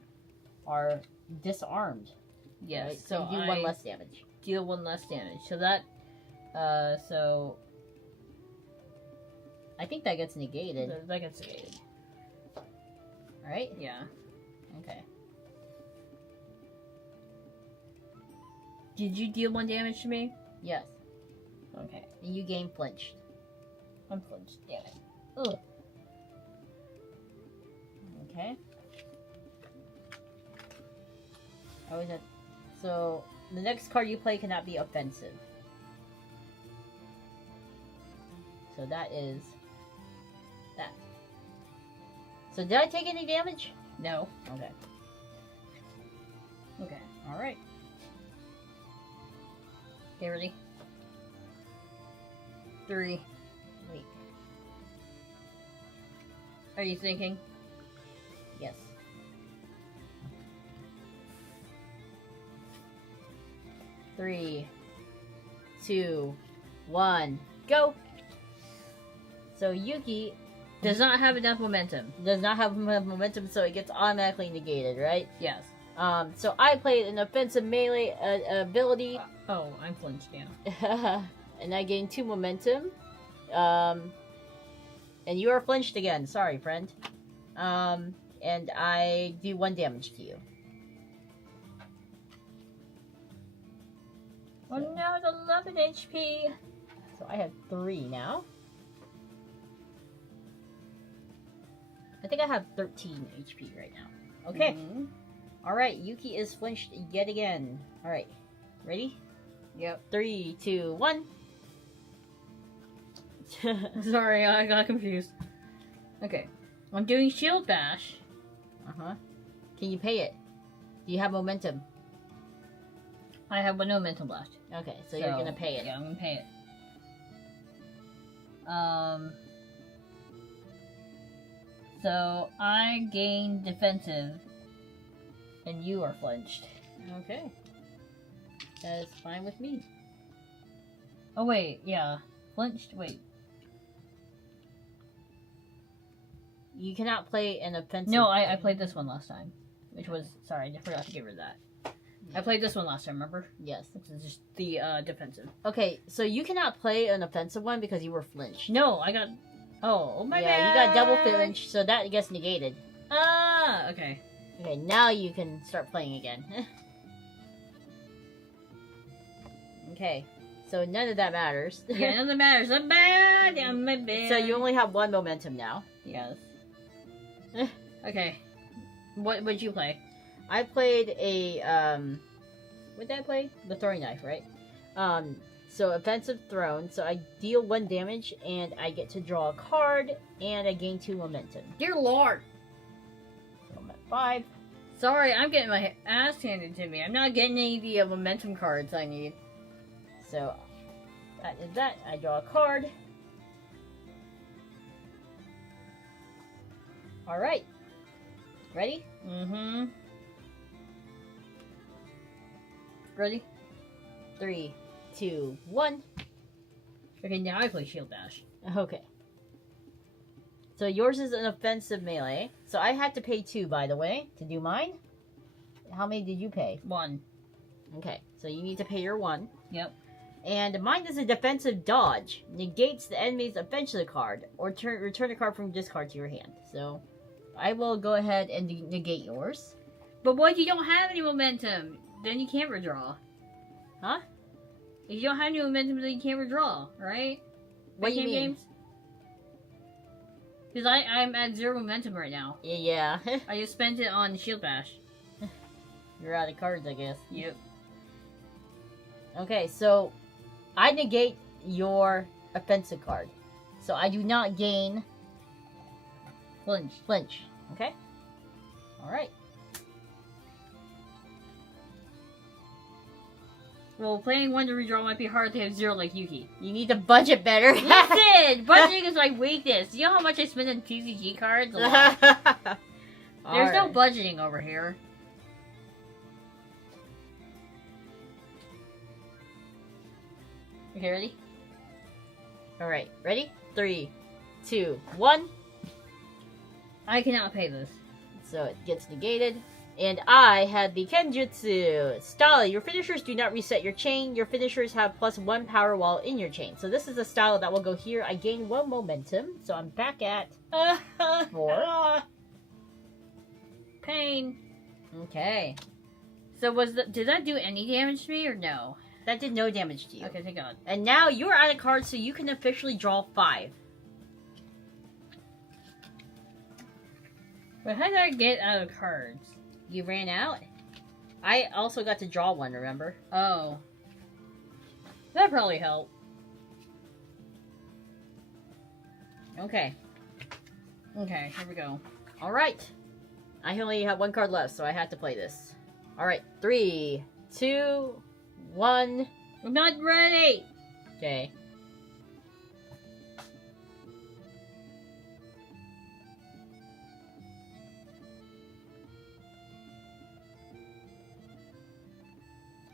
are disarmed. Yes. Right? So you do 1 less damage. Deal 1 less damage. So that... so... I think that gets negated. That gets negated. Alright? Yeah. Okay. Did you deal 1 damage to me? Yes. Okay. And you gain flinched. I'm flinched. Damn it. Ugh. Okay. Oh, is that... So, the next card you play cannot be offensive. So that is... that. So did I take any damage? No. Okay. Okay. Alright. Okay, ready? 3. Wait. Are you thinking? Yes. 3, 2, 1, go! So Yuki Does not have enough momentum. does not have momentum, so it gets automatically negated, right? Yes. So I played an offensive melee ability, Oh, I'm flinched, yeah. and I gained 2 momentum. And you are flinched again. Sorry, friend. And I do 1 damage to you. Oh no, it's 11 HP. So I have 3 now. I think I have 13 HP right now. Okay. Alright, Yuki is flinched yet again. Alright. Ready? Yep. 3, 2, 1. Sorry, I got confused. Okay. I'm doing Shield Bash. Uh-huh. Can you pay it? Do you have momentum? I have one momentum left. Okay, so you're gonna pay it. Yeah, I'm gonna pay it. So I gain defensive. And you are flinched. Okay. That is fine with me. Oh wait, yeah. Flinched, wait. You cannot play an offensive. No, I played this one last time. Which was, sorry, I forgot to get rid of that. I played this one last time, remember? Yes. This is just the defensive. Okay, so you cannot play an offensive one because you were flinched. No, I got... Oh, my bad. Yeah, you got double flinch, so that gets negated. Ah, okay. Okay, now you can start playing again. Okay, so none of that matters. Yeah, none of that matters. I'm bad. I'm bad. So you only have 1 momentum now. Yes. Okay. What would you play? I played a, what did I play? The throwing knife, right? So offensive thrown, so I deal 1 damage, and I get to draw a card, and I gain 2 momentum. Dear Lord. So I'm at 5. Sorry, I'm getting my ass handed to me. I'm not getting any of the momentum cards I need. So, that is that. I draw a card. Alright. Ready? Mm-hmm. Ready? 3, 2, 1. Okay, now I play Shield Dash. Okay. So yours is an offensive melee. So I had to pay 2, by the way, to do mine. How many did you pay? 1. Okay, so you need to pay your 1. Yep. And mine is a defensive dodge. Negates the enemy's offensive card, or return a card from discard to your hand. So, I will go ahead and negate yours. But what if you don't have any momentum? Then you can't redraw. Huh? If you don't have any momentum, then you can't redraw, right? What do you mean? Games? Because I'm at 0 momentum right now. Yeah. I just spent it on Shield Bash. You're out of cards, I guess. Yep. Okay, so I negate your offensive card. So I do not gain flinch. Okay? Alright. Well, playing 1 to redraw might be hard to have 0 like Yuki. You need to budget better. Listen! Budgeting is my weakness. You know how much I spend on TCG cards? A lot. There's no budgeting over here. Okay, ready? Alright, ready? 3, 2, 1. I cannot pay this. So it gets negated. And I had the Kenjutsu. Style, your finishers do not reset your chain. Your finishers have +1 power while in your chain. So this is a style that will go here. I gain 1 momentum. So I'm back at 4. Pain. Okay. So did that do any damage to me or no? That did no damage to you. Okay, thank God. And now you're out of cards, so you can officially draw 5. But how did I get out of cards? You ran out? I also got to draw 1, remember? Oh. That probably helped. Okay. Okay, here we go. Alright. I only have 1 card left, so I had to play this. Alright, 3, 2, 1. I'm not ready! Okay.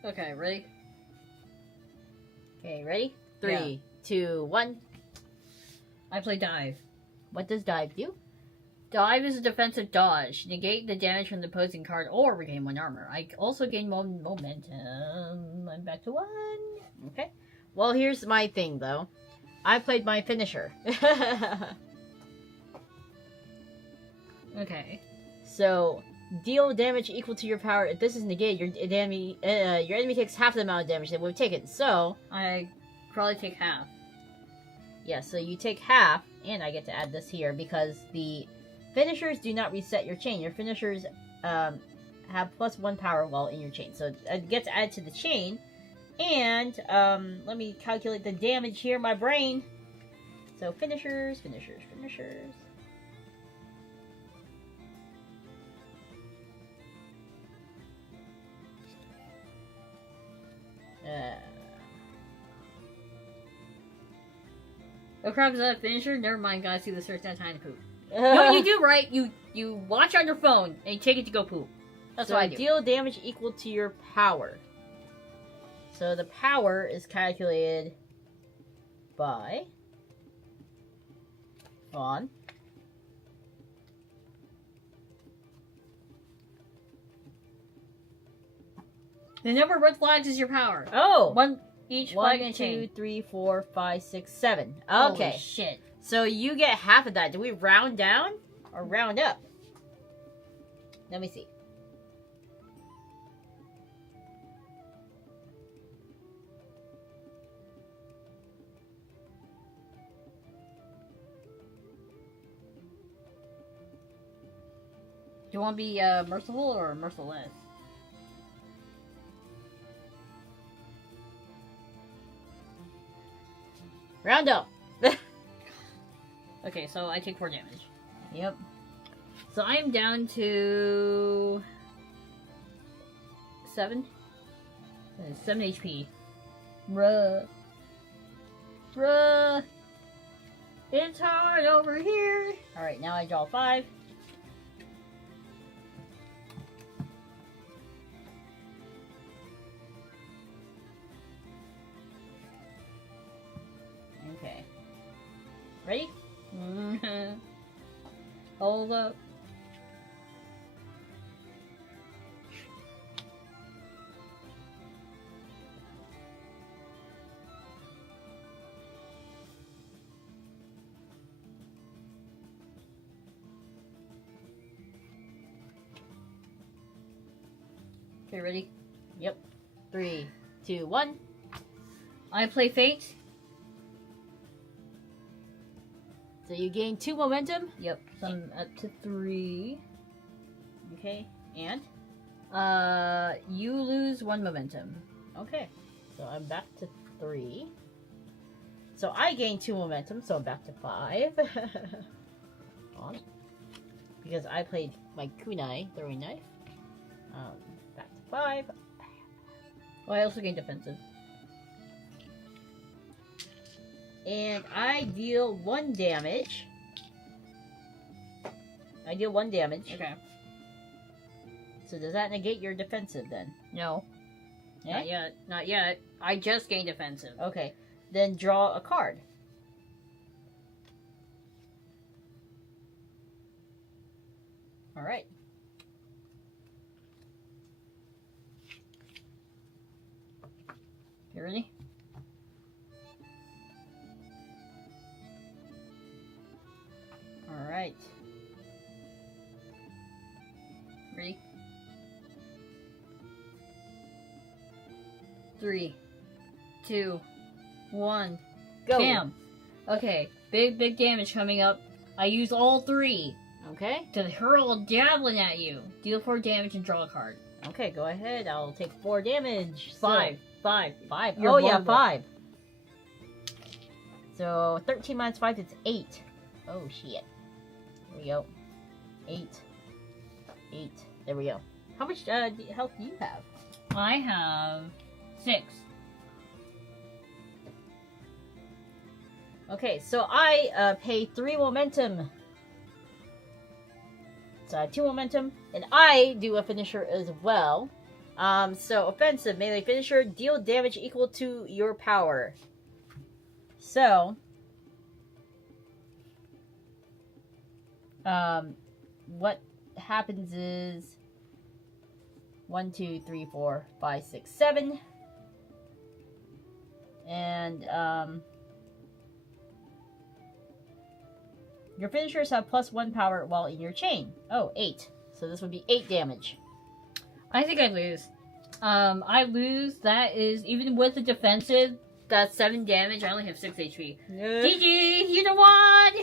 Okay, ready? Okay, ready? 3, 2, 1. I play Dive. What does dive do? Dive is a defensive dodge. Negate the damage from the opposing card or regain 1 armor. I also gain momentum. I'm back to 1. Okay. Well, here's my thing, though. I played my finisher. Okay. So, deal damage equal to your power. If this is negated, your enemy takes half the amount of damage they would have taken. So I probably take half. yeah, so you take half, and I get to add this here because the finishers do not reset your chain. Your finishers have +1 power while in your chain, so it gets added to the chain. And let me calculate the damage here, my brain. So finishers. Oh crap, is that a finisher? Never mind, guys, see the search that time to poop. You know what you do, right? You watch on your phone and you take it to go poop. That's so what I do. Deal damage equal to your power. So the power is calculated by the number of red flags is your power. Oh! One each flag in a 1, chain. 2, 3, 4, 5, 6, 7. Okay. Holy shit. So you get half of that. Do we round down or round up? Let me see. Do you want to be merciful or merciless? Round up. Okay, so I take 4 damage. Yep. So I am down to 7. 7 HP. Bruh. It's hard over here. Alright, now I draw 5. Okay. Ready? Hold up. Okay, ready? Yep. 3, 2, 1. I play Fate. So you gain 2 momentum. Yep. So I'm up to 3. Okay. And? You lose 1 momentum. Okay. So I'm back to 3. So I gain 2 momentum, so I'm back to 5. On. Because I played my kunai throwing knife. Back to 5. Well, I also gain defensive. And I deal 1 damage. Okay. So does that negate your defensive then? No. Yeah? Not yet. Not yet. I just gained defensive. Okay. Then draw a card. Alright. You ready? Alright. Ready? 3, 2, 1. Go. Bam! Okay, big damage coming up. I use all 3 Okay. to hurl a javelin at you. Deal 4 damage and draw a card. Okay, go ahead. I'll take 4 damage. 5. So, 5. 5. You're Oh, yeah, vulnerable. 5. So 13 minus 5, it's 8. Oh, shit. There we go. 8. 8. There we go. How much health do you have? I have 6. Okay, so I pay 3 momentum. So I have 2 momentum, and I do a finisher as well. So offensive melee finisher, deal damage equal to your power. So, what happens is 1, 2, 3, 4, 5, 6, 7, and your finishers have +1 power while in your chain. Oh, 8. So this would be 8 damage. I think I lose. I lose. That is, even with the defensive, that's 7 damage. I only have 6 HP. GG, you the one!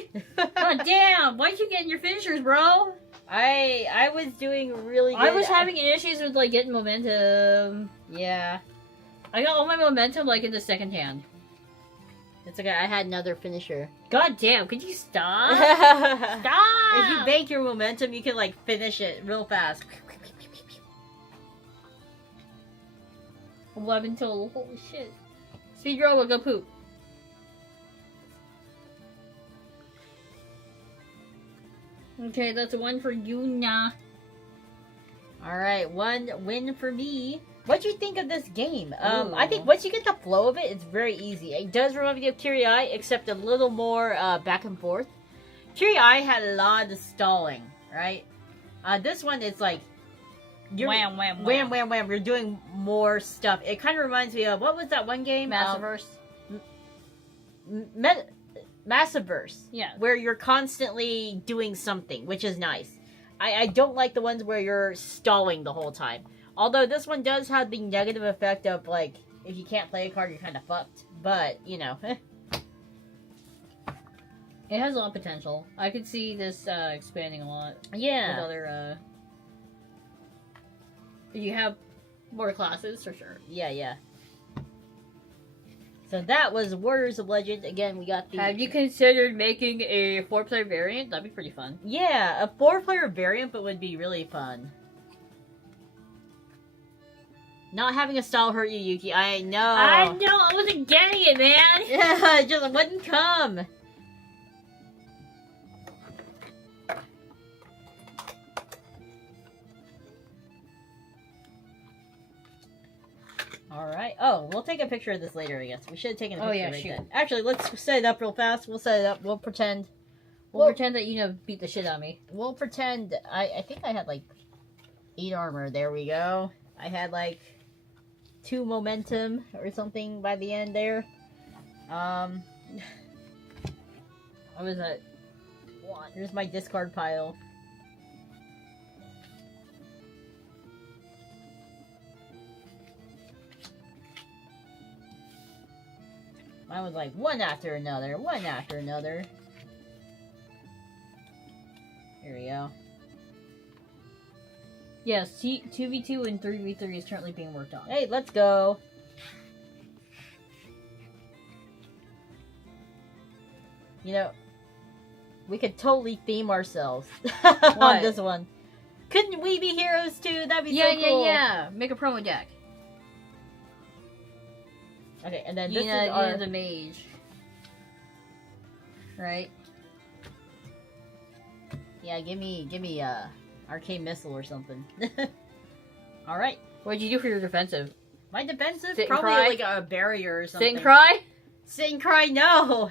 God damn, why'd you get in your finishers, bro? I was doing really good. I was having issues with, like, getting momentum. Yeah. I got all my momentum, like, in the second hand. It's okay, I had another finisher. God damn, could you stop? Stop! Stop! If you bank your momentum, you can, like, finish it real fast. 11 total. Holy shit. Speed roll, go poop. Okay, that's a 1 for Yuna. Alright, 1 win for me. What'd you think of this game? Ooh. I think once you get the flow of it, it's very easy. It does remind me of Curie Eye, except a little more back and forth. Curie Eye had a lot of stalling, right? This one is like... Wham, wham, wham, wham. wham, wham. You're doing more stuff. It kind of reminds me of... What was that one game? Massiverse. Massiverse. Yeah. Where you're constantly doing something, which is nice. I don't like the ones where you're stalling the whole time. Although this one does have the negative effect of, like, if you can't play a card, you're kind of fucked. But, you know. It has a lot of potential. I could see this expanding a lot. Yeah. With other, you have more classes, for sure. Yeah. So that was Warriors of Legend. Again, we got the... Have you considered making a 4-player variant? That'd be pretty fun. Yeah, a 4-player variant, but would be really fun. Not having a style hurt you, Yuki. I know. I know, I wasn't getting it, man! Yeah, it just wouldn't come. Alright. Oh, we'll take a picture of this later, I guess. We should have taken a picture right then. Actually, let's set it up real fast. We'll set it up. We'll pretend. We'll pretend that Yuna beat the shit out of me. We'll pretend. I think I had, like, 8 armor. There we go. I had, like, 2 momentum or something by the end there. What was that? 1. Here's my discard pile. Mine was like one after another. Here we go. Yes, 2v2 and 3v3 is currently being worked on. Hey, let's go. You know, we could totally theme ourselves on this one. Couldn't we be heroes too? That'd be so cool. Yeah. Make a promo deck. Okay, and then this is our... the mage. Right? Yeah, give me arcane missile or something. Alright. What'd you do for your defensive? My defensive? Sit and Probably cry? like a barrier or something. Sit and cry? Sit and cry, no!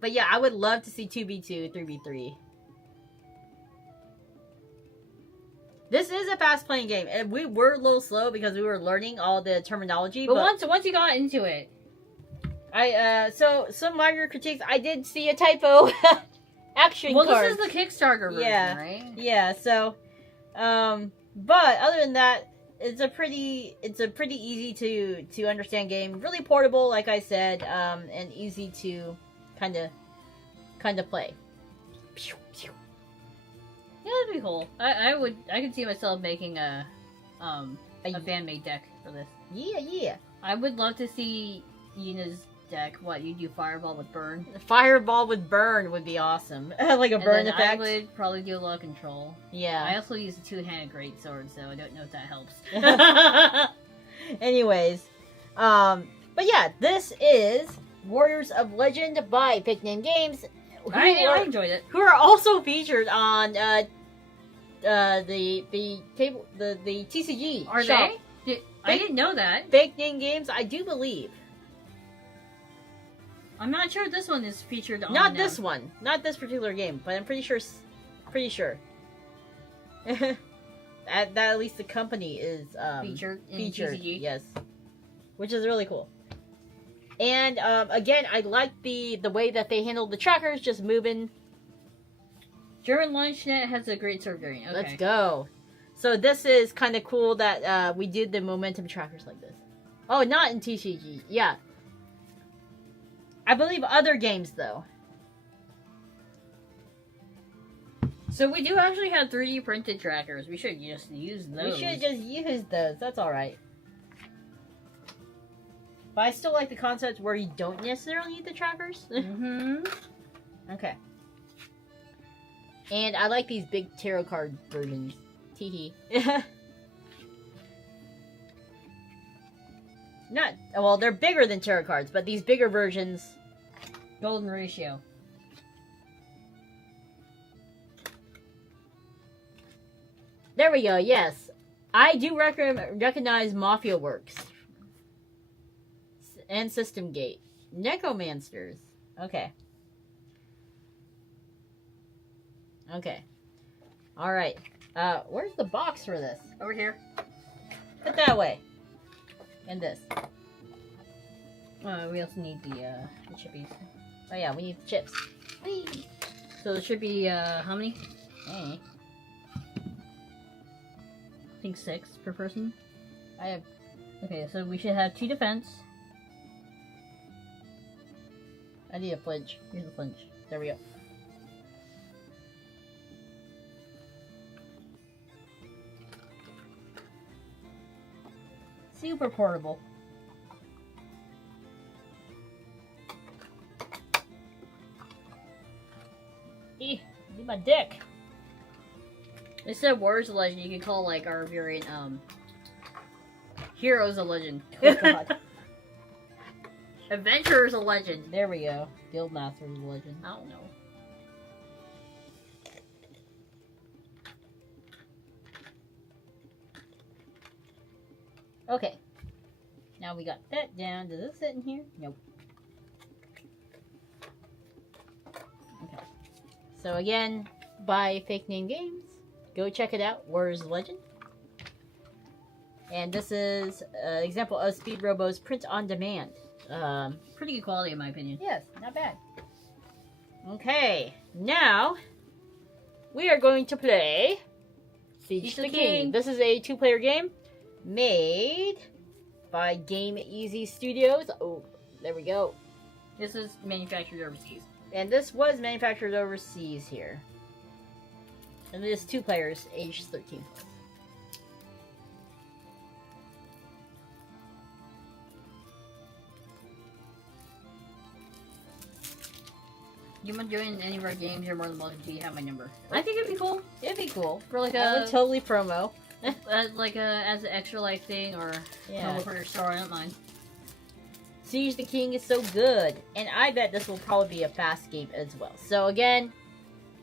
But yeah, I would love to see 2v2, 3v3. This is a fast-playing game, and we were a little slow because we were learning all the terminology. But once you got into it, so some minor critiques. I did see a typo. Action cards. Well, this is the Kickstarter version, right? Yeah. So, but other than that, it's a pretty easy to understand game. Really portable, like I said, and easy to kind of play. Yeah, that'd be cool. I could see myself making a fan-made deck for this. Yeah. I would love to see Yuna's deck. What, you do Fireball with Burn? Fireball with Burn would be awesome. Like a burn effect. I would probably do a lot of control. Yeah. I also use a 2-handed greatsword, so I don't know if that helps. Anyways, but yeah, this is Warriors of Legend by Pick Name Games. I enjoyed it. Who are also featured on the TCG Are shop. they? I didn't know that. Pick Name Games, I do believe. I'm not sure this one is featured on. Not this one, not this particular game, but I'm pretty sure. that at least the company is featured in featured, TCG. yes, which is really cool. And again, I like the way that they handled the trackers, just moving. German LaunchNet has a great surgery. Okay. Let's go. So this is kind of cool that we did the momentum trackers like this. Oh, not in TCG. Yeah. I believe other games, though. So we do actually have 3D printed trackers. We should just use those. We should just use those. That's alright. But I still like the concept where you don't necessarily need the trackers. Mm-hmm. Okay. And I like these big tarot card versions. Teehee. Not, well, they're bigger than tarot cards, but these bigger versions. Golden ratio. There we go, yes. I do recognize Mafia Works. And System Gate. Necromancers. Okay. Okay. Alright. Where's the box for this? Over here. Put that away. And this. We also need the chippies. Oh yeah, we need the chips. Whee! So there should be, how many? Hey. I think 6 per person. I have... Okay, so we should have 2 defense. I need a flinch. Here's the flinch. There we go. Super portable. Eeh, need my dick. Instead of Warriors a Legend, you could call like our variant Heroes a Legend. Oh god. Adventurers a Legend. There we go. Guildmasters legend. I don't know. Okay. Now we got that down. Does this sit in here? Nope. Okay. So again, by Fake Name Games. Go check it out. Warriors Legend. And this is an example of Speed Robo's print on demand. Pretty good quality in my opinion. Yes, not bad. Okay, now we are going to play Siege the King. This is a 2-player game made by Game Easy Studios. Oh, there we go. This is manufactured overseas. And this was manufactured overseas here. And it is 2 players, aged 13 plus. You want to join any of our games? You're more than welcome to. You have my number. I think it'd be cool. It'd be cool. For like I would totally promo. like as an extra life thing or Yeah. for your store. I don't mind. Siege the King is so good. And I bet this will probably be a fast game as well. So again,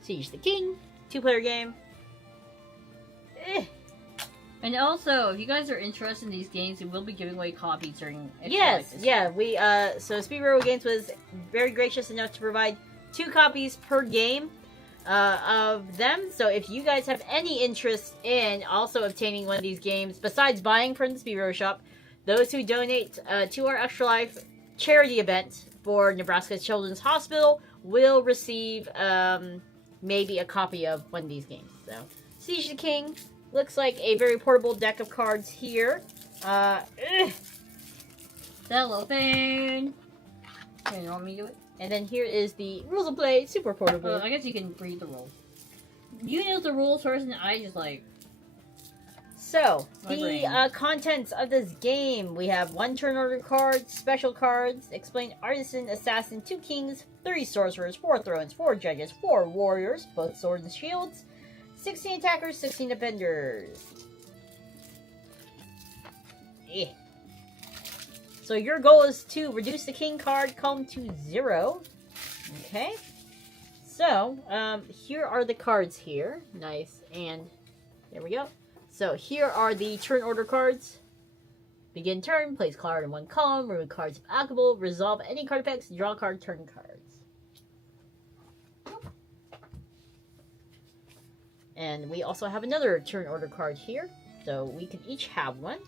Siege the King, 2-player game. And also, if you guys are interested in these games, we will be giving away copies during Extra Yes, Life this yeah, year. we so Speed Robo Games was very gracious enough to provide 2 copies per game of them. So if you guys have any interest in also obtaining one of these games, besides buying from the Speed Robo shop, those who donate to our Extra Life charity event for Nebraska Children's Hospital will receive maybe a copy of one of these games. So Siege the King. Looks like a very portable deck of cards here. That little thing. Okay, you want me to do it? And then here is the rules of play, super portable. I guess you can read the rules. You know the rules first, and I just like... So, My the brain. contents of this game. We have 1 turn order card, special cards, explain artisan, assassin, 2 kings, 3 sorcerers, 4 thrones, 4 judges, 4 warriors, both swords and shields, 16 attackers, 16 defenders. Eh. So your goal is to reduce the king card column to 0. Okay. So, here are the cards here. Nice. And there we go. So here are the turn order cards. Begin turn, place card in 1 column, remove cards if applicable, resolve any card effects, draw card, turn cards. And we also have another turn order card here. So we can each have one.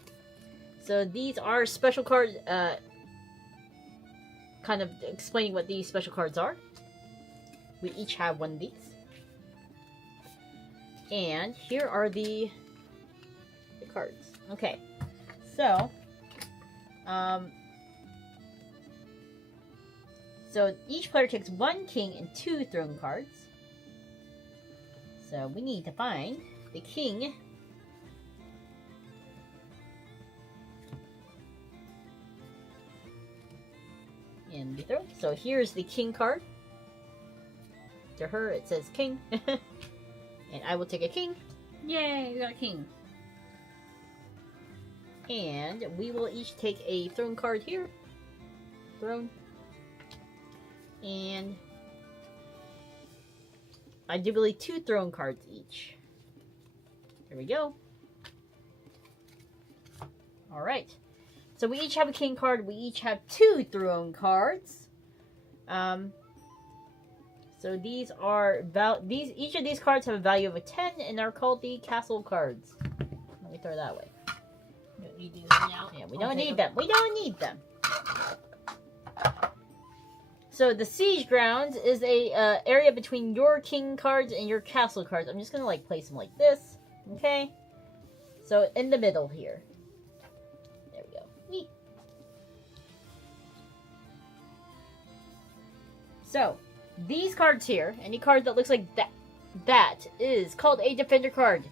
So these are special cards. kind of explaining what these special cards are. We each have one of these. And here are the cards. Okay, so so each player takes 1 king and 2 throne cards. So we need to find the king and the throne. So here's the king card. To her it says king. And I will take a king. Yay, we got a king. And we will each take a throne card here. Throne. And I do believe 2 throne cards each. There we go. Alright. So we each have a king card. We each have 2 throne cards. So these are each of these cards have a value of a 10 and are called the castle cards. Let me throw that away. Don't need these now. Yeah, we don't need them. We don't need them. So the siege grounds is a area between your king cards and your castle cards. I'm just gonna like place them like this. Okay. So in the middle here. There we go. Whee. So these cards here, any card that looks like that is called a defender card.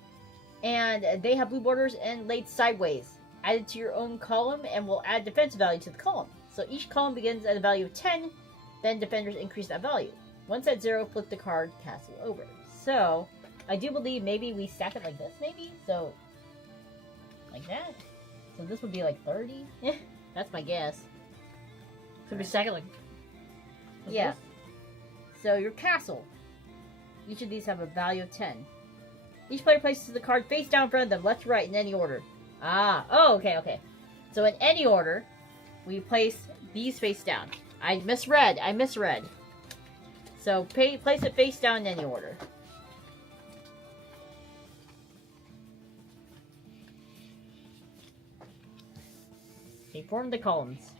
And they have blue borders and laid sideways. Add it to your own column and will add defense value to the column. So each column begins at a value of 10, then defenders increase that value. Once at 0, flip the card castle over. So I do believe maybe we stack it like this, maybe? So, like that? So this would be like 30? That's my guess. So we stack it like yeah. this? So your castle. Each of these have a value of 10. Each player places the card face down in front of them, left to right, in any order. Ah, oh, okay, okay. So in any order, we place these face down. I misread. So place it face down in any order. Okay, form the columns.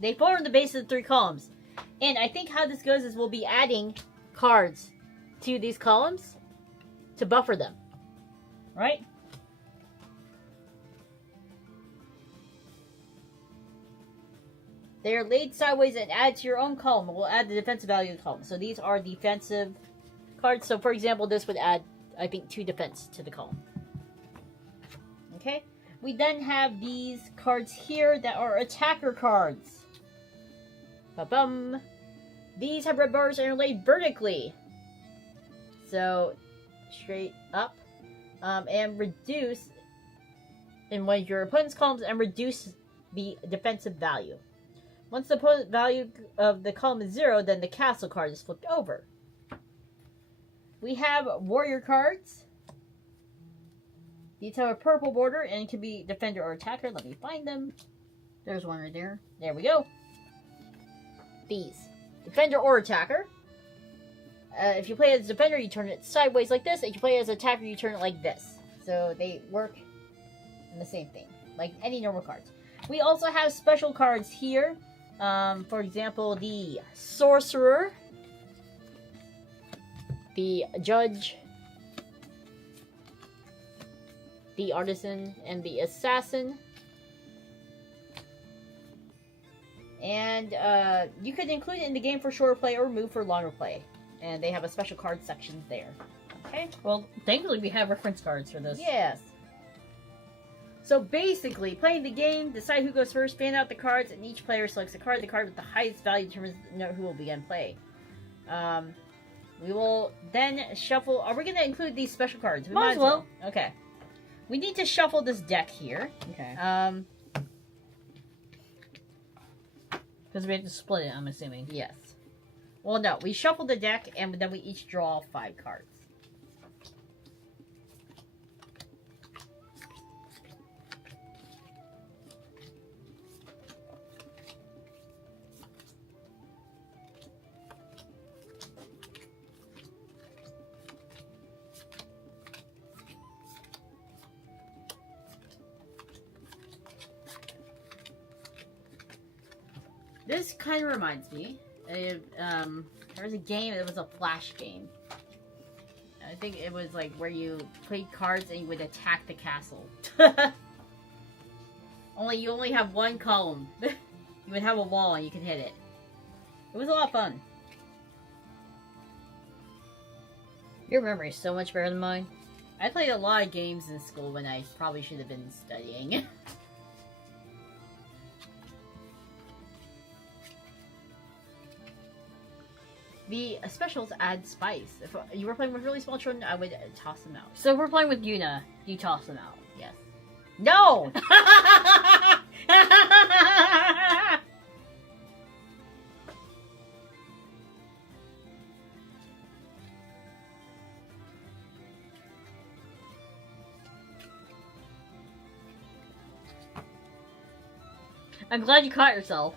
They form the base of the 3 columns. And I think how this goes is we'll be adding cards to these columns to buffer them. Right? They are laid sideways and add to your own column. We'll add the defensive value of the column. So these are defensive cards. So for example, this would add, I think, 2 defense to the column. Okay? We then have these cards here that are attacker cards. Ba-bum. These have red bars and are laid vertically. So, straight up. And reduce in one of your opponent's columns and reduce the defensive value. Once the opponent value of the column is 0, then the castle card is flipped over. We have warrior cards. These have a purple border and can be defender or attacker. Let me find them. There's one right there. There we go. These. Defender or attacker. If you play as a defender, you turn it sideways like this. If you play as an attacker, you turn it like this. So they work in the same thing, like any normal cards. We also have special cards here. For example, the sorcerer, the judge, the artisan, and the assassin. And you could include it in the game for shorter play or move for longer play. And they have a special card section there. Okay? Well, thankfully we have reference cards for this. Yes. So basically, playing the game, decide who goes first, fan out the cards, and each player selects a card. The card with the highest value determines who will begin play. We will then shuffle. Are we going to include these special cards? We Might as well. Okay. We need to shuffle this deck here. Okay. Because we have to split it, I'm assuming. Yes. Well, no. We shuffle the deck, and then we each draw 5 cards. This kind of reminds me. There was a game. It was a flash game. I think it was like where you played cards and you would attack the castle. You only have one column. You would have a wall and you could hit it. It was a lot of fun. Your memory is so much better than mine. I played a lot of games in school when I probably should have been studying. The specials add spice. If you were playing with really small children, I would toss them out. So if we're playing with Yuna, you toss them out. Yes. No! I'm glad you caught yourself.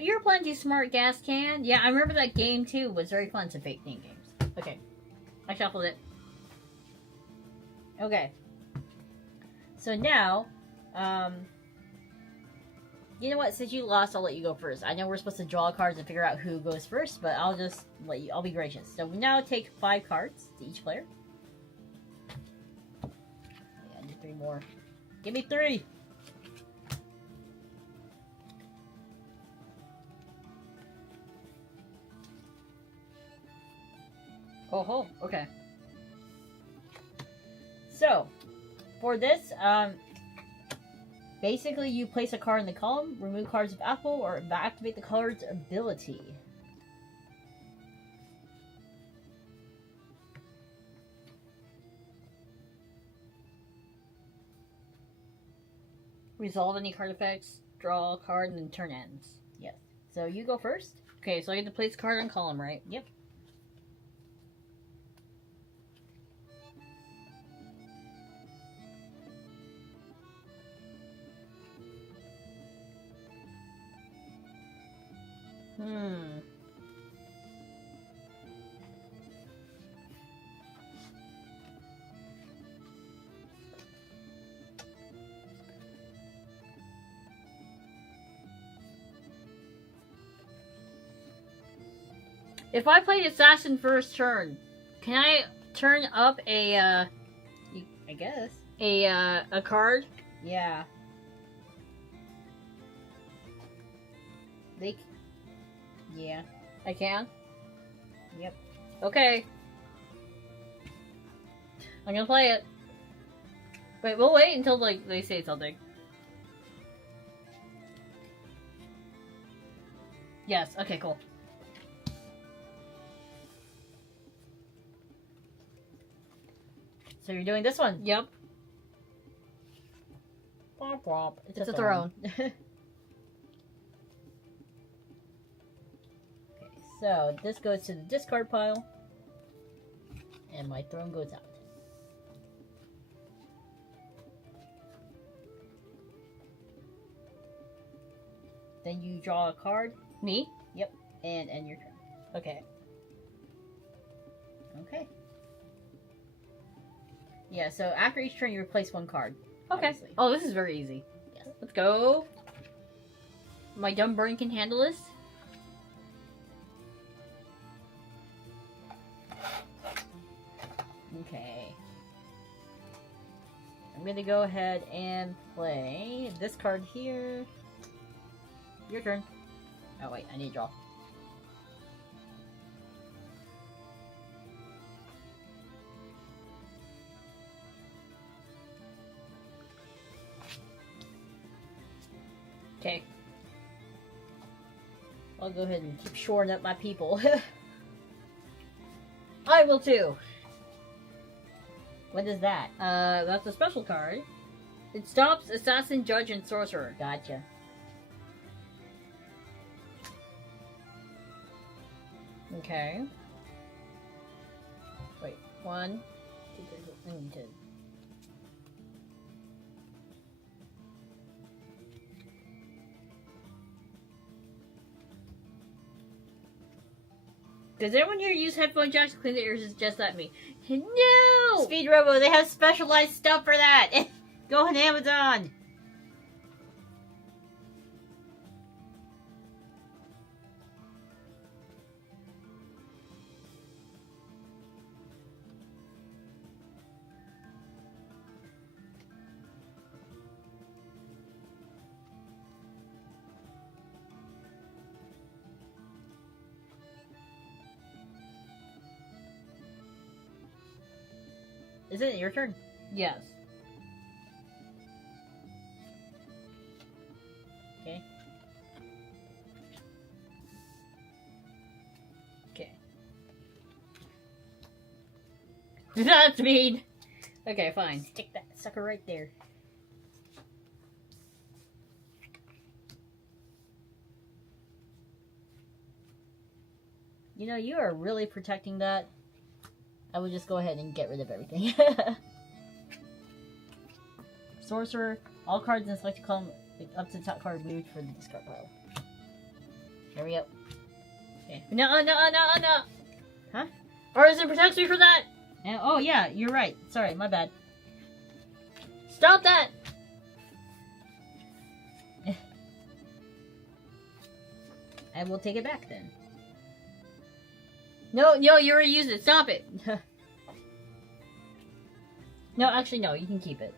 You're plenty smart, gas can. Yeah, I remember that game too. It was very fun to fake name games. Okay, I shuffled it. Okay. So now, you know what? Since you lost, I'll let you go first. I know we're supposed to draw cards and figure out who goes first, but I'll just let you. I'll be gracious. So we now take 5 cards to each player. Yeah, I need 3 more. Give me 3. Oh ho, okay. So, for this, basically you place a card in the column, remove cards of apple, or activate the card's ability. Resolve any card effects, draw a card, and then turn ends. Yes. So you go first. Okay, so I get to place a card on column, right? Yep. If I played assassin first turn, can I turn up a, I guess. A card? Yeah. Yeah. I can? Yep. Okay. I'm gonna play it. Wait, we'll wait until, like, they say something. Yes, okay, cool. So you're doing this one? Yep. Womp womp. It's a throne. Okay, so this goes to the discard pile. And my throne goes out. Then you draw a card. Me? Yep. And end your turn. Okay. Okay. Yeah, so after each turn you replace 1 card. Okay. Obviously. Oh, this is very easy. Yes. Let's go. My dumb brain can handle this. Okay. I'm gonna go ahead and play this card here. Your turn. Oh wait, I need to draw. Okay. I'll go ahead and keep shoring up my people. I will too. What is that? That's a special card. It stops Assassin, Judge, and Sorcerer. Gotcha. Okay. Wait, 1, 2, 3, 4, I need to... Does anyone here use headphone jacks to clean their ears? It's just that me. No! Speed Robo, they have specialized stuff for that. Go on Amazon. Is it your turn? Yes. Okay. Okay. That's mean. Okay, fine. Stick that sucker right there. You know, you are really protecting that. I would just go ahead and get rid of everything. Sorcerer, all cards in the selected column up to the top card moved for the discard pile. There we go. Okay. No. Huh? Artisan protects me for that! And, oh yeah, you're right. Sorry, my bad. Stop that! I will take it back then. No, you already used it. Stop it. No, actually, no. You can keep it.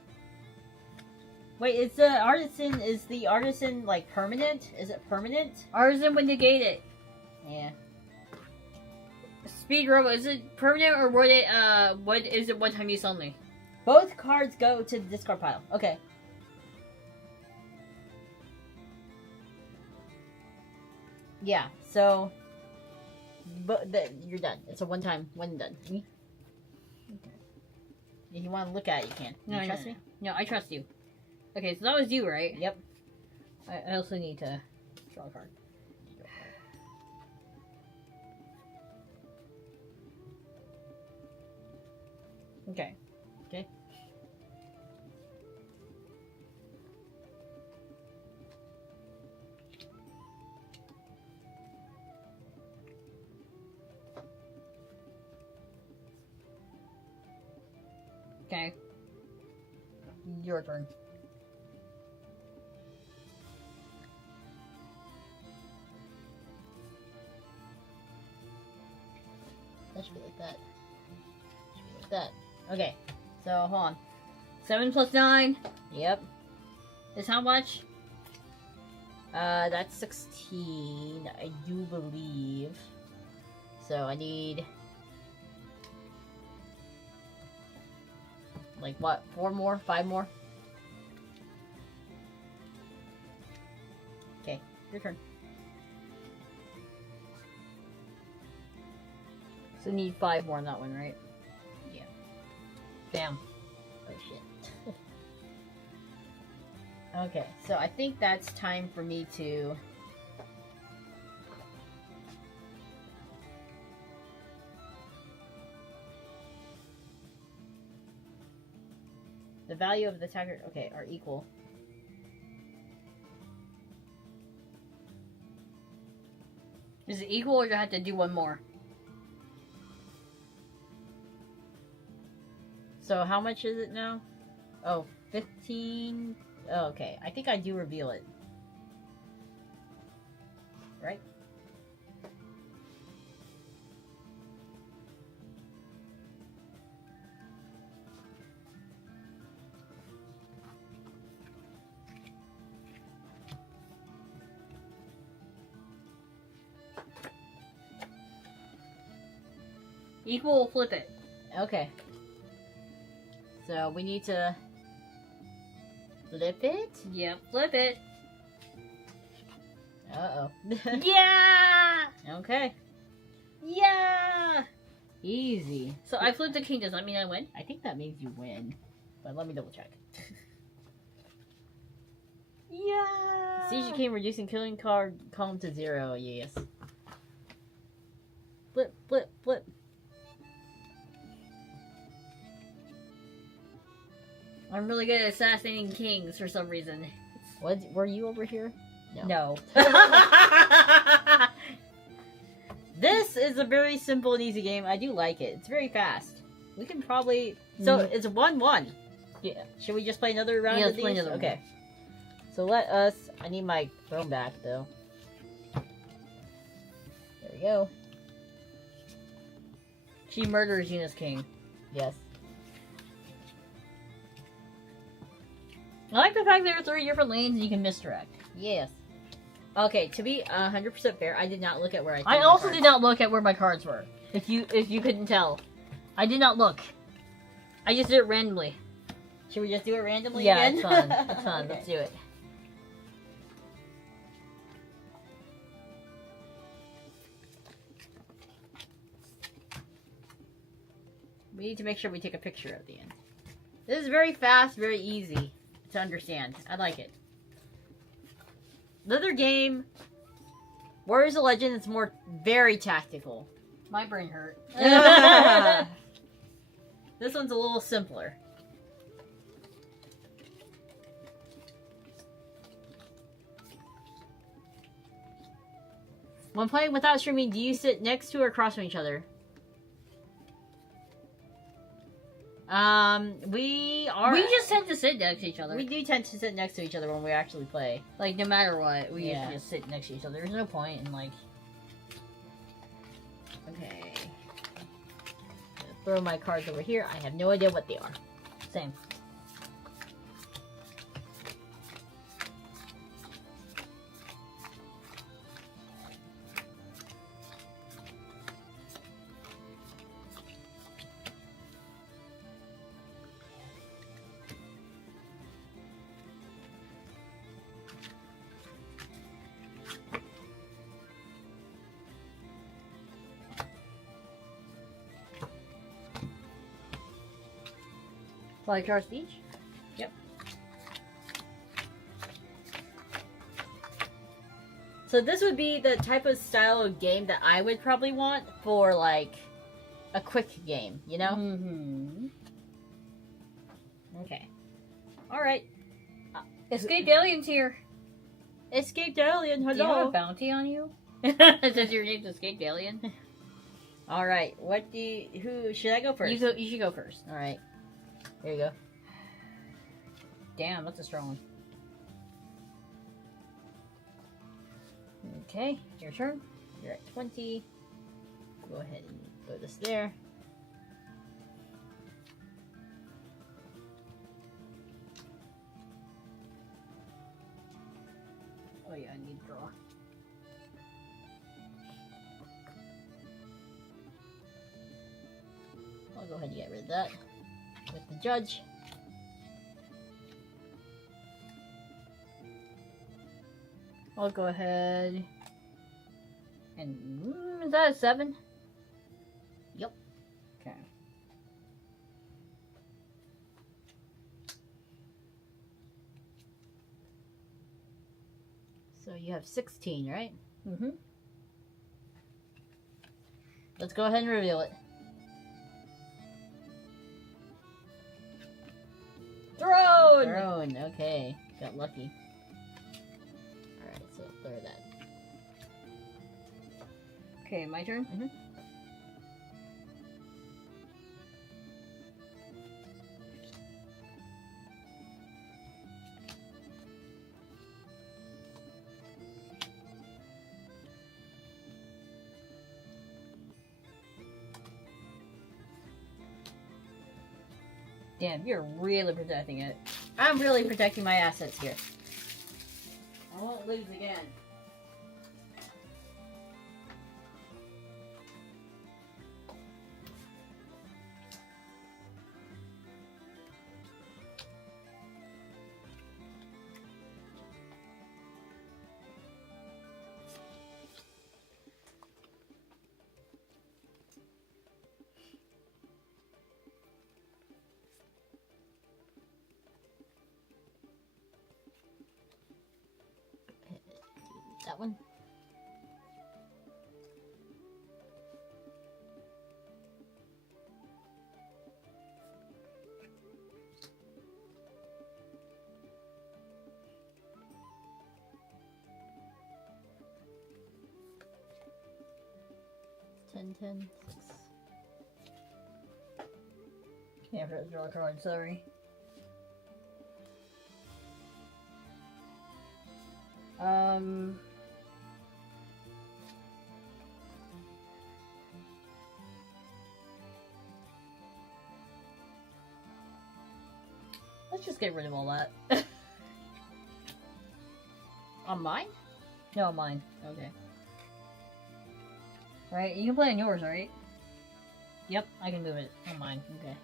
Wait, is the artisan like permanent? Is it permanent? Artisan would negate it. Yeah. Speed Robo, is it permanent or would it, what is it one time use only? Both cards go to the discard pile. Okay. Yeah. So. But you're done. It's a one time, one and done. Okay. If you want to look at it, you can. No, you trust me? No, I trust you. Okay, so that was you, right? Yep. I also need to draw a card. Okay. Okay. Okay. Your turn. That should be like that. Should be like that. Okay. So, hold on. 7 plus 9 Yep. is how much? That's 16, I do believe. So I need... like what? 4 more? 5 more? Okay, your turn. So need 5 more on that one, right? Yeah. Bam. Oh shit. Okay, so I think that's time for me to... the value of the attacker, okay, are equal. Is it equal or do I have to do one more? So how much is it now? Oh, 15... oh, okay, I think I do reveal it. Right? Equal, flip it. Okay. So we need to flip it? Yep, flip it. Uh-oh. Yeah! Okay. Yeah! Easy. So I flipped the king, does that mean I win? I think that means you win. But let me double check. Yeah! Siege King reducing killing card column to 0. Yes. Flip, flip, flip. I'm really good at assassinating kings for some reason. What? Were you over here? No. This is a very simple and easy game. I do like it. It's very fast. We can probably... So, it's 1-1. Yeah. Should we just play another round Yeah, of let's play these? another Okay. So let us... I need my throne back, though. There we go. She murders Yuna's king. Yes. I like the fact there are 3 different lanes and you can misdirect. Yes. Okay, to be 100% fair, I did not look at where I... I also did not look at where my cards were. If you couldn't tell, I did not look. I just did it randomly. Should we just do it randomly Yeah, again? it's fun. It's fun. Okay. Let's do it. We need to make sure we take a picture at the end. This is very fast, very easy to understand. I like it. The other game, Warriors of Legend, is more very tactical. My brain hurt. This one's a little simpler. When playing without streaming, do you sit next to or across from each other? We just tend to sit next to each other. We do tend to sit next to each other when we actually play. Like, no matter what, we Yeah. usually just sit next to each other. There's no point in, like... Okay. Throw my cards over here. I have no idea what they are. Same. Fly cards each? Yep. So this would be the type of style of game that I would probably want for, like, a quick game, you know? Mm-hmm. Okay. Alright. Escaped aliens here. Escaped alien, Do you have a hello! bounty on you? Since your name's Escaped Alien? Alright, who, should I go first? You should go first. Alright. There you go. Damn, that's a strong one. Okay, Your turn. you're at 20. Go ahead and go this there. Oh yeah, I need to draw. I'll go ahead and get rid of that with the judge. I'll go ahead and is that a 7? Yep. Okay. So you have 16, right? Mm-hmm. Let's go ahead and reveal it. Throne! Throne, okay. Got lucky. Alright, so throw that. Okay, my turn. Mm-hmm. Damn, you're really protecting it. I'm really protecting my assets here. I won't lose again. That one. Ten, 6. Yeah, for draw a card, sorry. Let's just get rid of all that. On mine? No, mine. Okay. Right, you can play on yours, right? Yep, I can move it on mine. Okay.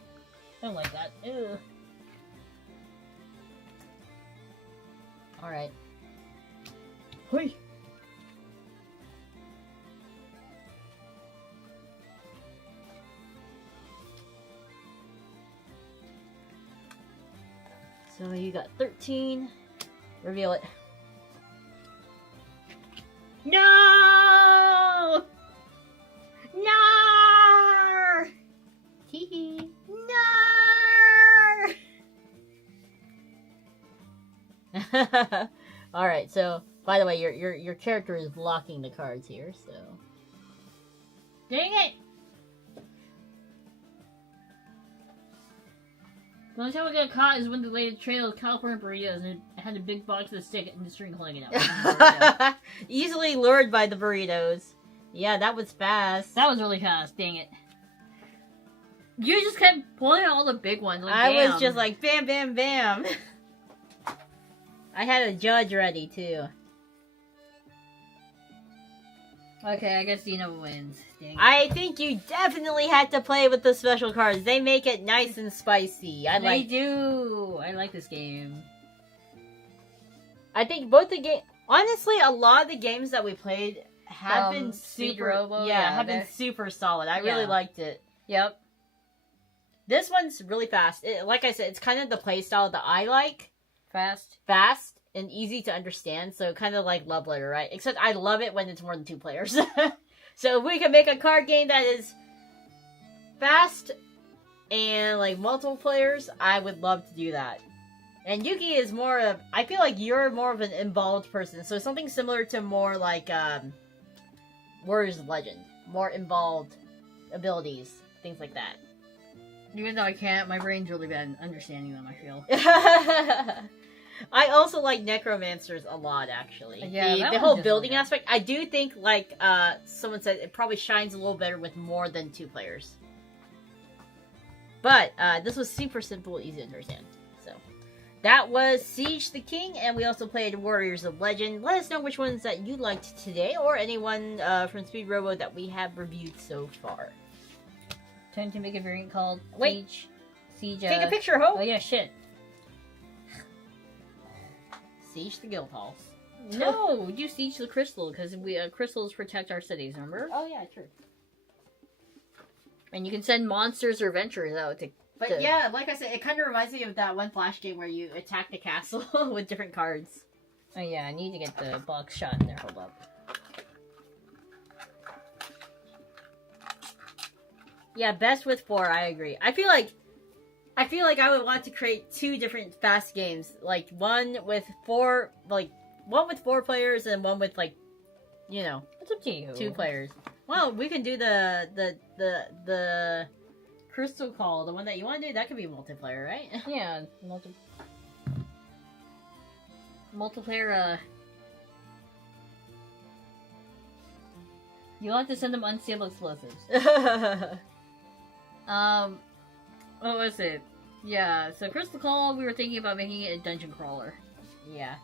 I don't like that. Ew. Alright. Hui! So you got 13. Reveal it. No! No! Hee hee. No! Alright, so by the way, your character is blocking the cards here, so. Dang it! The only time I got caught is when the lady trailed California burritos and it had a big box with a stick and the string holding it out. Easily lured by the burritos. Yeah, that was fast. That was really fast, dang it. You just kept pulling out all the big ones. Like, I damn. was just like, bam, bam, bam. I had a judge ready, too. Okay, I guess Dina wins. Dang it. I think you definitely had to play with the special cards. They make it nice and spicy. They do. I like this game. I think both the game. Honestly, a lot of the games that we played have been super. Robo, have been super solid. I really liked it. Yep. This one's really fast. Like I said, it's kind of the play style that I like. Fast and easy to understand. So kind of like Love Letter, right? Except I love it when it's more than 2 players. So if we can make a card game that is fast and like multiple players, I would love to do that. And Yuki is more of, I feel like you're more of an involved person. So something similar to more like Warriors of Legend. More involved abilities, things like that. Even though I can't, my brain's really bad at understanding them, I feel. I also like Necromancers a lot, actually. Yeah, the whole building aspect. I do think, like someone said, it probably shines a little better with more than 2 players. But this was super simple, easy to understand. So that was Siege the King, and we also played Warriors of Legend. Let us know which ones that you liked today, or anyone from Speed Robo that we have reviewed so far. Time to make a variant called Siege. Take a picture, Ho! Oh yeah, shit. Siege the guild halls. No, do Siege the crystal, because we crystals protect our cities, remember? Oh yeah, true. And you can send monsters or adventurers out to... But yeah, like I said, it kind of reminds me of that one Flash game where you attack the castle with different cards. Oh yeah, I need to get the box shot in there, hold up. Yeah, best with 4, I agree. I feel like I would want to create 2 different fast games. Like one with 4 players and one with, like, you know, It's up to you. 2 players. Well, we can do the Crystal Call, the one that you want to do. That could be multiplayer, right? Yeah, multiplayer. You'll have to send them unstable explosives. What was it? Yeah, so Crystal Call, we were thinking about making it a dungeon crawler. Yeah.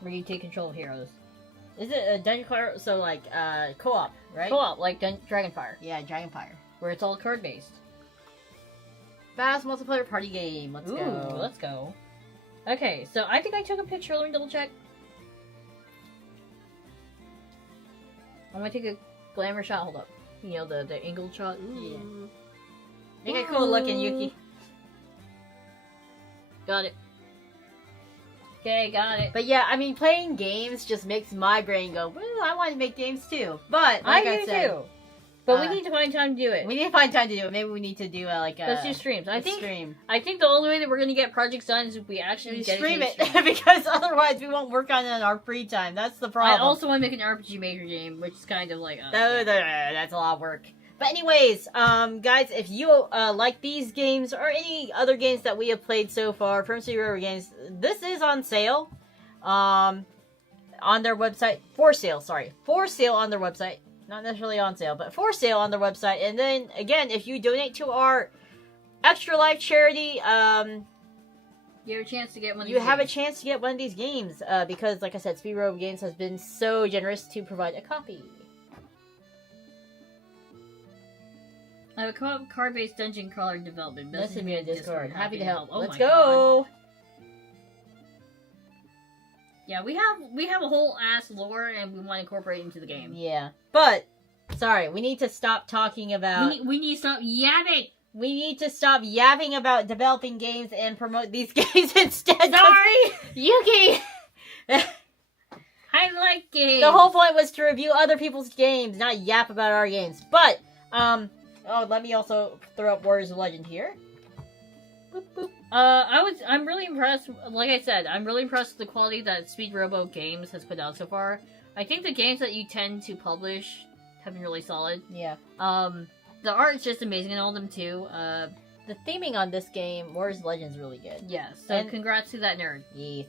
Where you take control of heroes. Is it a dungeon crawler? So, like, co-op, right? Co-op, like Dragonfire. Yeah, Dragonfire. Where it's all card-based. Fast multiplayer party game. Let's Ooh, go. let's go. Okay, so I think I took a picture. Let me double check. I'm gonna take a glamour shot. Hold up. You know, the angled shot. Ooh. Yeah. Make it cool looking, Yuki. Got it. Okay, got it. But yeah, I mean, playing games just makes my brain go, woo, I want to make games too. But, like I do said, too. But we need to find time to do it. We need to find time to do it. Maybe we need to do Let's do streams. I think stream. I think the only way that we're gonna get projects done is if we actually stream it because otherwise we won't work on it in our free time. That's the problem. I also want to make an RPG Maker game, which is kind of like that's a lot of work. But anyways, guys, if you like these games or any other games that we have played so far from Speedrubber Games, this is on sale. On their website. For sale on their website. Not necessarily on sale, but for sale on their website. And then, again, if you donate to our Extra Life charity, you have a chance to get one of these you have a chance to get one of these games. Because, like I said, Speedrubber Games has been so generous to provide a copy. I have a card-based dungeon crawler development. Message me on Discord. Happy to help. Oh Let's my go! God. Yeah, we have a whole ass lore, and we want to incorporate it into the game. Yeah. But, sorry, we need to stop talking about... We need to stop yapping! We need to stop yapping about developing games and promote these games instead. Sorry! Yuki! I like games! The whole point was to review other people's games, not yap about our games. But, oh, let me also throw up Warriors of Legend here. Boop, boop. I'm really impressed, like I said, I'm really impressed with the quality that Speedrubber Games has put out so far. I think the games that you tend to publish have been really solid. Yeah. The art is just amazing in all of them too. The theming on this game, Warriors of Legend, is really good. Yes, so And- congrats to that nerd. Yeah.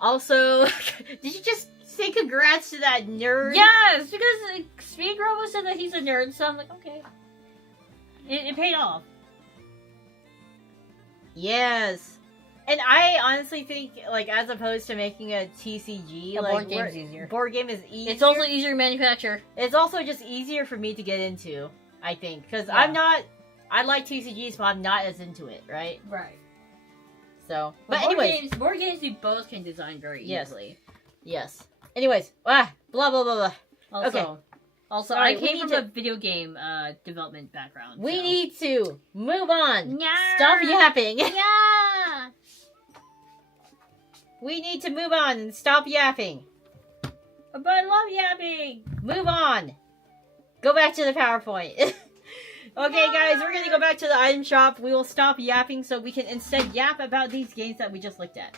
Also, did you just say congrats to that nerd? Yes, because Speedrubber said that he's a nerd, so I'm like, okay. It paid off. Yes. And I honestly think, like, as opposed to making a TCG, A like, board game's easier. Board game is easier. It's also easier to manufacture. It's also just easier for me to get into, I think. Because Yeah. I like TCGs, but I'm not as into it, right? Right. So, But but anyways. board games we both can design very Yes. easily. Yes. Anyways, blah, blah, blah, blah. Also, Okay. Also, Sorry, I we came need from to- a video game development background. We so. need to move on. Yeah. Stop yapping. Yeah. We need to move on and stop yapping. But I love yapping. Move on. Go back to the PowerPoint. Okay, guys, we're gonna go back to the item shop. We will stop yapping so we can instead yap about these games that we just looked at.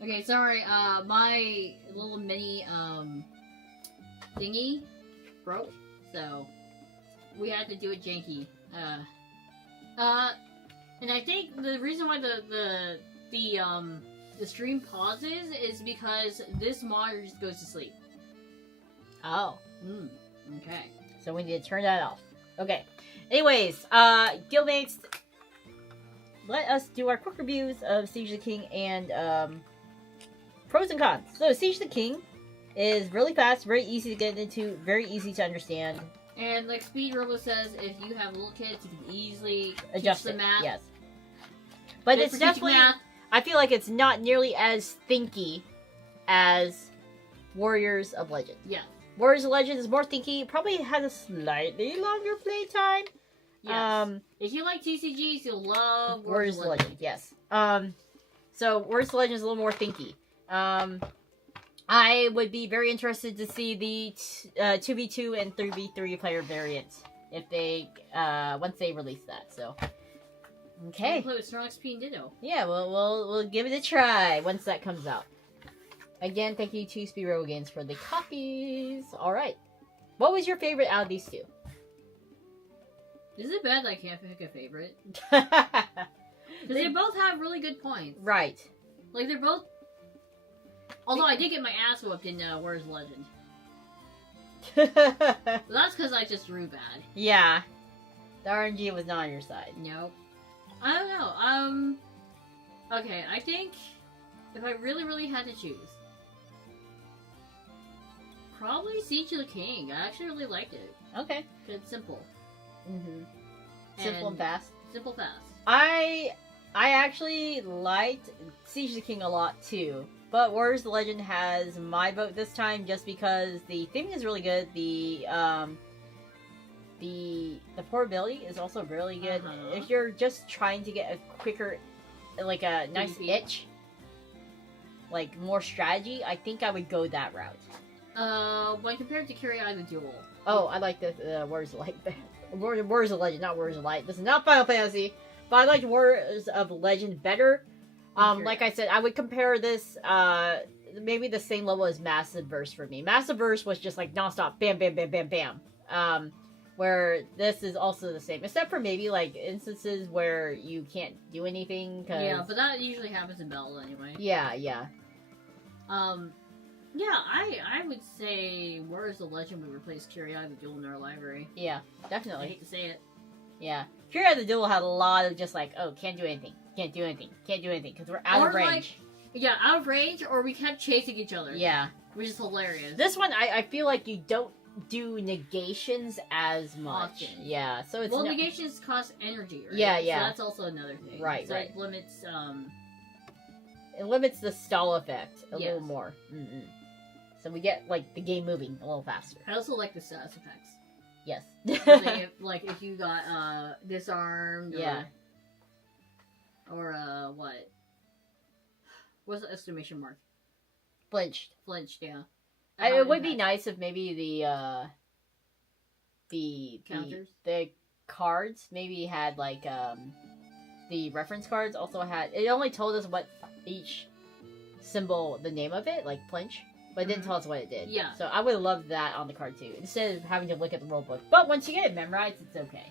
Okay, sorry. My little mini thingy broke, so we had to do it janky. And I think the reason why the stream pauses is because this monitor just goes to sleep. Oh. Okay. So we need to turn that off. Okay. Anyways, Guildmates, let us do our quick reviews of Siege the King and pros and cons. So Siege the King is really fast, very easy to get into, very easy to understand. And like Speedrubber says, if you have little kids, you can easily Adjust teach it. the math. Yes. But Good it's for teaching definitely, math. I feel like it's not nearly as thinky as Warriors of Legend. Yeah. Warriors of Legend is more thinky, probably has a slightly longer playtime. Yes. If you like TCGs, you'll love Warriors of Legend, yes. So Warriors of Legend is a little more thinky. I would be very interested to see the 2v2 and 3v3 player variants if they once they release that. So okay, Play with Snorlax, P, and Ditto. yeah, we'll give it a try once that comes out. Again, thank you to Speedrubber Games for the copies. All right, what was your favorite out of these two? Is it bad that I can't pick a favorite? Because they both have really good points. Right. Like, they're both... Although I did get my ass whooped in Where's the Legend. But that's because I just drew bad. Yeah. The RNG was not on your side. Nope. I don't know. Okay, I think if I really had to choose, probably Siege of the King. I actually really liked it. Okay. It's simple. Mm-hmm. Simple and fast. Simple, fast. I actually liked Siege of the King a lot too, but Where's the Legend has my vote this time just because the theming is really good. The portability is also really good. If you're just trying to get a quicker, like a nice itch, like more strategy, I think I would go that route. When compared to Carry Out the Duel. Oh, I like the Where's the Light. Where's the Legend, not Where's the Light. This is not Final Fantasy, but I like Where's of Legend better. Like I said, I would compare this, maybe the same level as Massive Verse for me. Massive Verse was just like nonstop, bam, bam, bam, bam, bam. Where this is also the same, except for maybe like instances where you can't do anything. Cause... Yeah, but that usually happens in battle anyway. Yeah, yeah. Yeah, I would say Where's the Legend would replace Carry Out the Duel in our library. Yeah, definitely. I hate to say it. Yeah. Carry Out the Duel had a lot of just like, oh, can't do anything, can't do anything, can't do anything, because we're out of range. Like, yeah, out of range, or we kept chasing each other. Yeah. Which is hilarious. This one, I feel like you don't do negations as much. Often. Yeah, so it's... Well, negations cost energy, right? Yeah, yeah. So that's also another thing. Right, so right. It limits, It limits the stall effect a little more. Mm-mm. So we get, like, the game moving a little faster. I also like the status effects. Yes. Like, if you got, disarmed, or, what? What's the exclamation mark? Flinched. Flinched, yeah. It would be nice if maybe the counters? The cards maybe had, like, the reference cards also had... It only told us what each symbol, the name of it, like flinch, but it didn't tell us what it did. Yeah. So I would love that on the card too, instead of having to look at the rule book. But once you get it memorized, it's okay.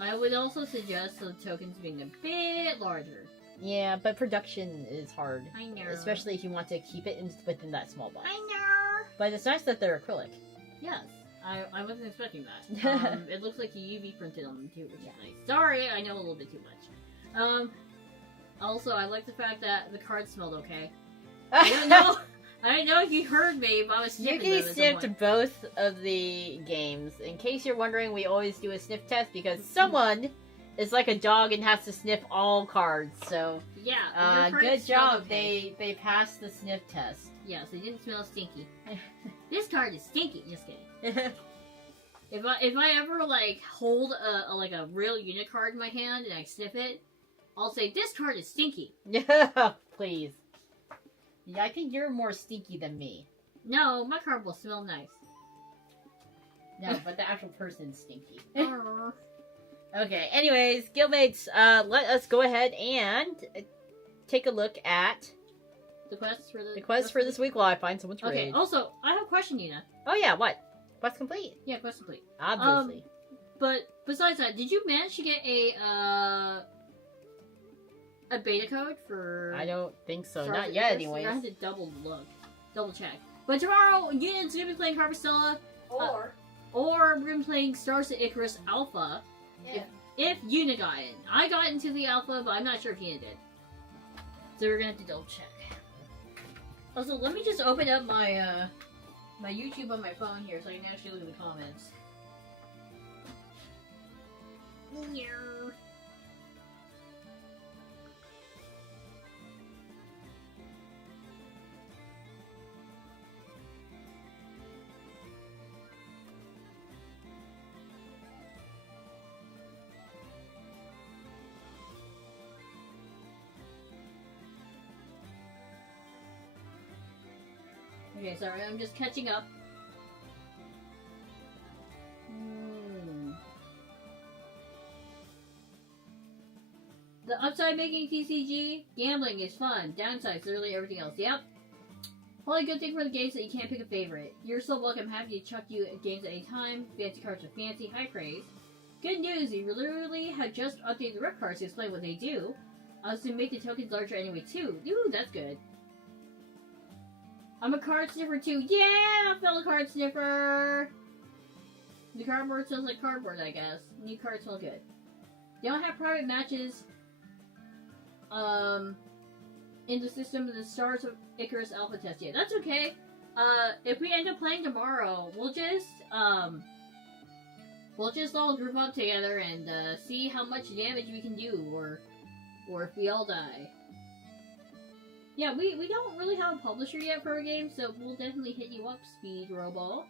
I would also suggest the tokens being a bit larger. Yeah, but production is hard. I know. Especially if you want to keep it within that small box. I know. But it's nice that they're acrylic. Yes. I wasn't expecting that. It looks like you UV printed on them too, which is nice. Sorry, I know a little bit too much. Also, I like the fact that the cards smelled okay. I don't know if you heard me, but I was sniffing Yuki them sniffed both of the games. In case you're wondering, we always do a sniff test because someone is like a dog and has to sniff all cards. So yeah, good job. Okay. They passed the sniff test. Yes, they didn't smell stinky. This card is stinky. Just kidding. If I ever like hold a real unit card in my hand and I sniff it, I'll say this card is stinky. Please. Yeah, I think you're more stinky than me. No, my card will smell nice. No, but the actual person's stinky. Okay, anyways, Guildmates, let us go ahead and take a look at the quest for this week while I find someone's raid. Okay, also, I have a question, Yuna. Oh yeah, what? Quest complete? Yeah, quest complete. Obviously. But besides that, did you manage to get a beta code for... I don't think so. Stars Not yet, anyways. I had to double check. But tomorrow, Yuna's gonna be playing Harvestella. Or we're gonna be playing Stars of Icarus Alpha. Yeah. If Yuna got in. I got into the Alpha, but I'm not sure if Yuna did. So we're gonna have to double check. Also, let me just open up my my YouTube on my phone here so I can actually look at the comments. Okay, sorry, I'm just catching up. The upside making TCG, gambling is fun. Downside, literally everything else. Yep. Probably a good thing for the games that you can't pick a favorite. You're so welcome. Happy to chuck you at games at any time. Fancy cards are fancy. High praise. Good news, you literally have just updated the rip cards to explain what they do. To make the tokens larger anyway too. Ooh, that's good. I'm a card sniffer too. Yeah, fellow card sniffer. The cardboard smells like cardboard, I guess. New cards smell good. They don't have private matches. In the system of the Stars of Icarus Alpha test yet. That's okay. If we end up playing tomorrow, we'll just all group up together and see how much damage we can do, or if we all die. Yeah, we don't really have a publisher yet for our game, so we'll definitely hit you up, Speed Robo.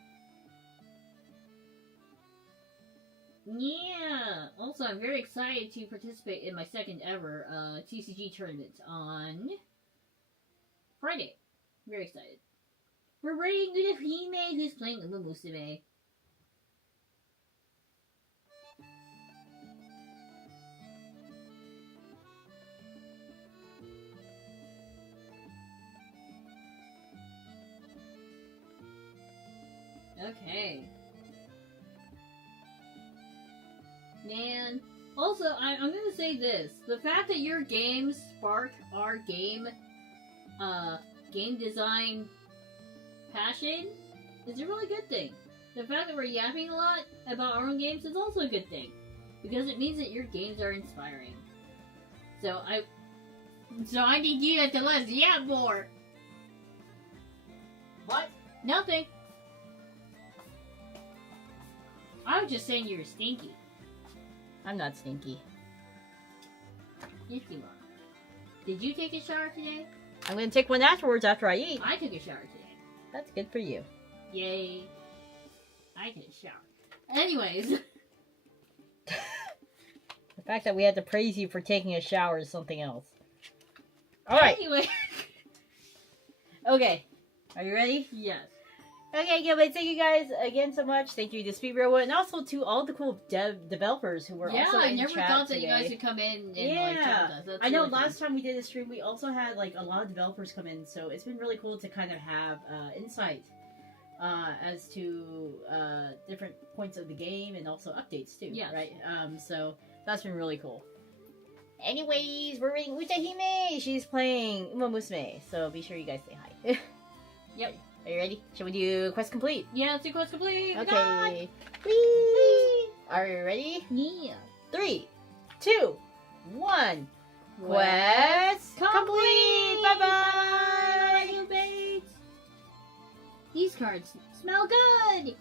Yeah! Also, I'm very excited to participate in my second ever TCG tournament on Friday. Very excited. We're raiding with Hime, who's playing Uma Musume. Okay. Man. Also, I'm gonna say this. The fact that your games spark our game design passion is a really good thing. The fact that we're yapping a lot about our own games is also a good thing. Because it means that your games are inspiring. So I need you to let us yap more! What? Nothing. I was just saying you were stinky. I'm not stinky. Yes, you are. Did you take a shower today? I'm gonna take one afterwards after I eat. I took a shower today. That's good for you. Yay. I took a shower. Anyways. The fact that we had to praise you for taking a shower is something else. Alright. Anyway. Okay. Are you ready? Yes. Okay, good. But thank you guys again so much. Thank you to Speed Robot and also to all the cool developers who were also in I never chat thought that today. you guys would come in and like chat with us. That's I know really last fun. time we did a stream, we also had like a lot of developers come in, so it's been really cool to kind of have insight as to different points of the game and also updates too. Yes. Right. So that's been really cool. Anyways, we're reading Utahime. She's playing Uma Musume, so be sure you guys say hi. Yep. Are you ready? Shall we do quest complete? Yeah, let's do quest complete. Okay. Whee! Are you ready? Yeah. 3, 2, 1. Quest complete! Bye-bye! Guildmates! These cards smell good!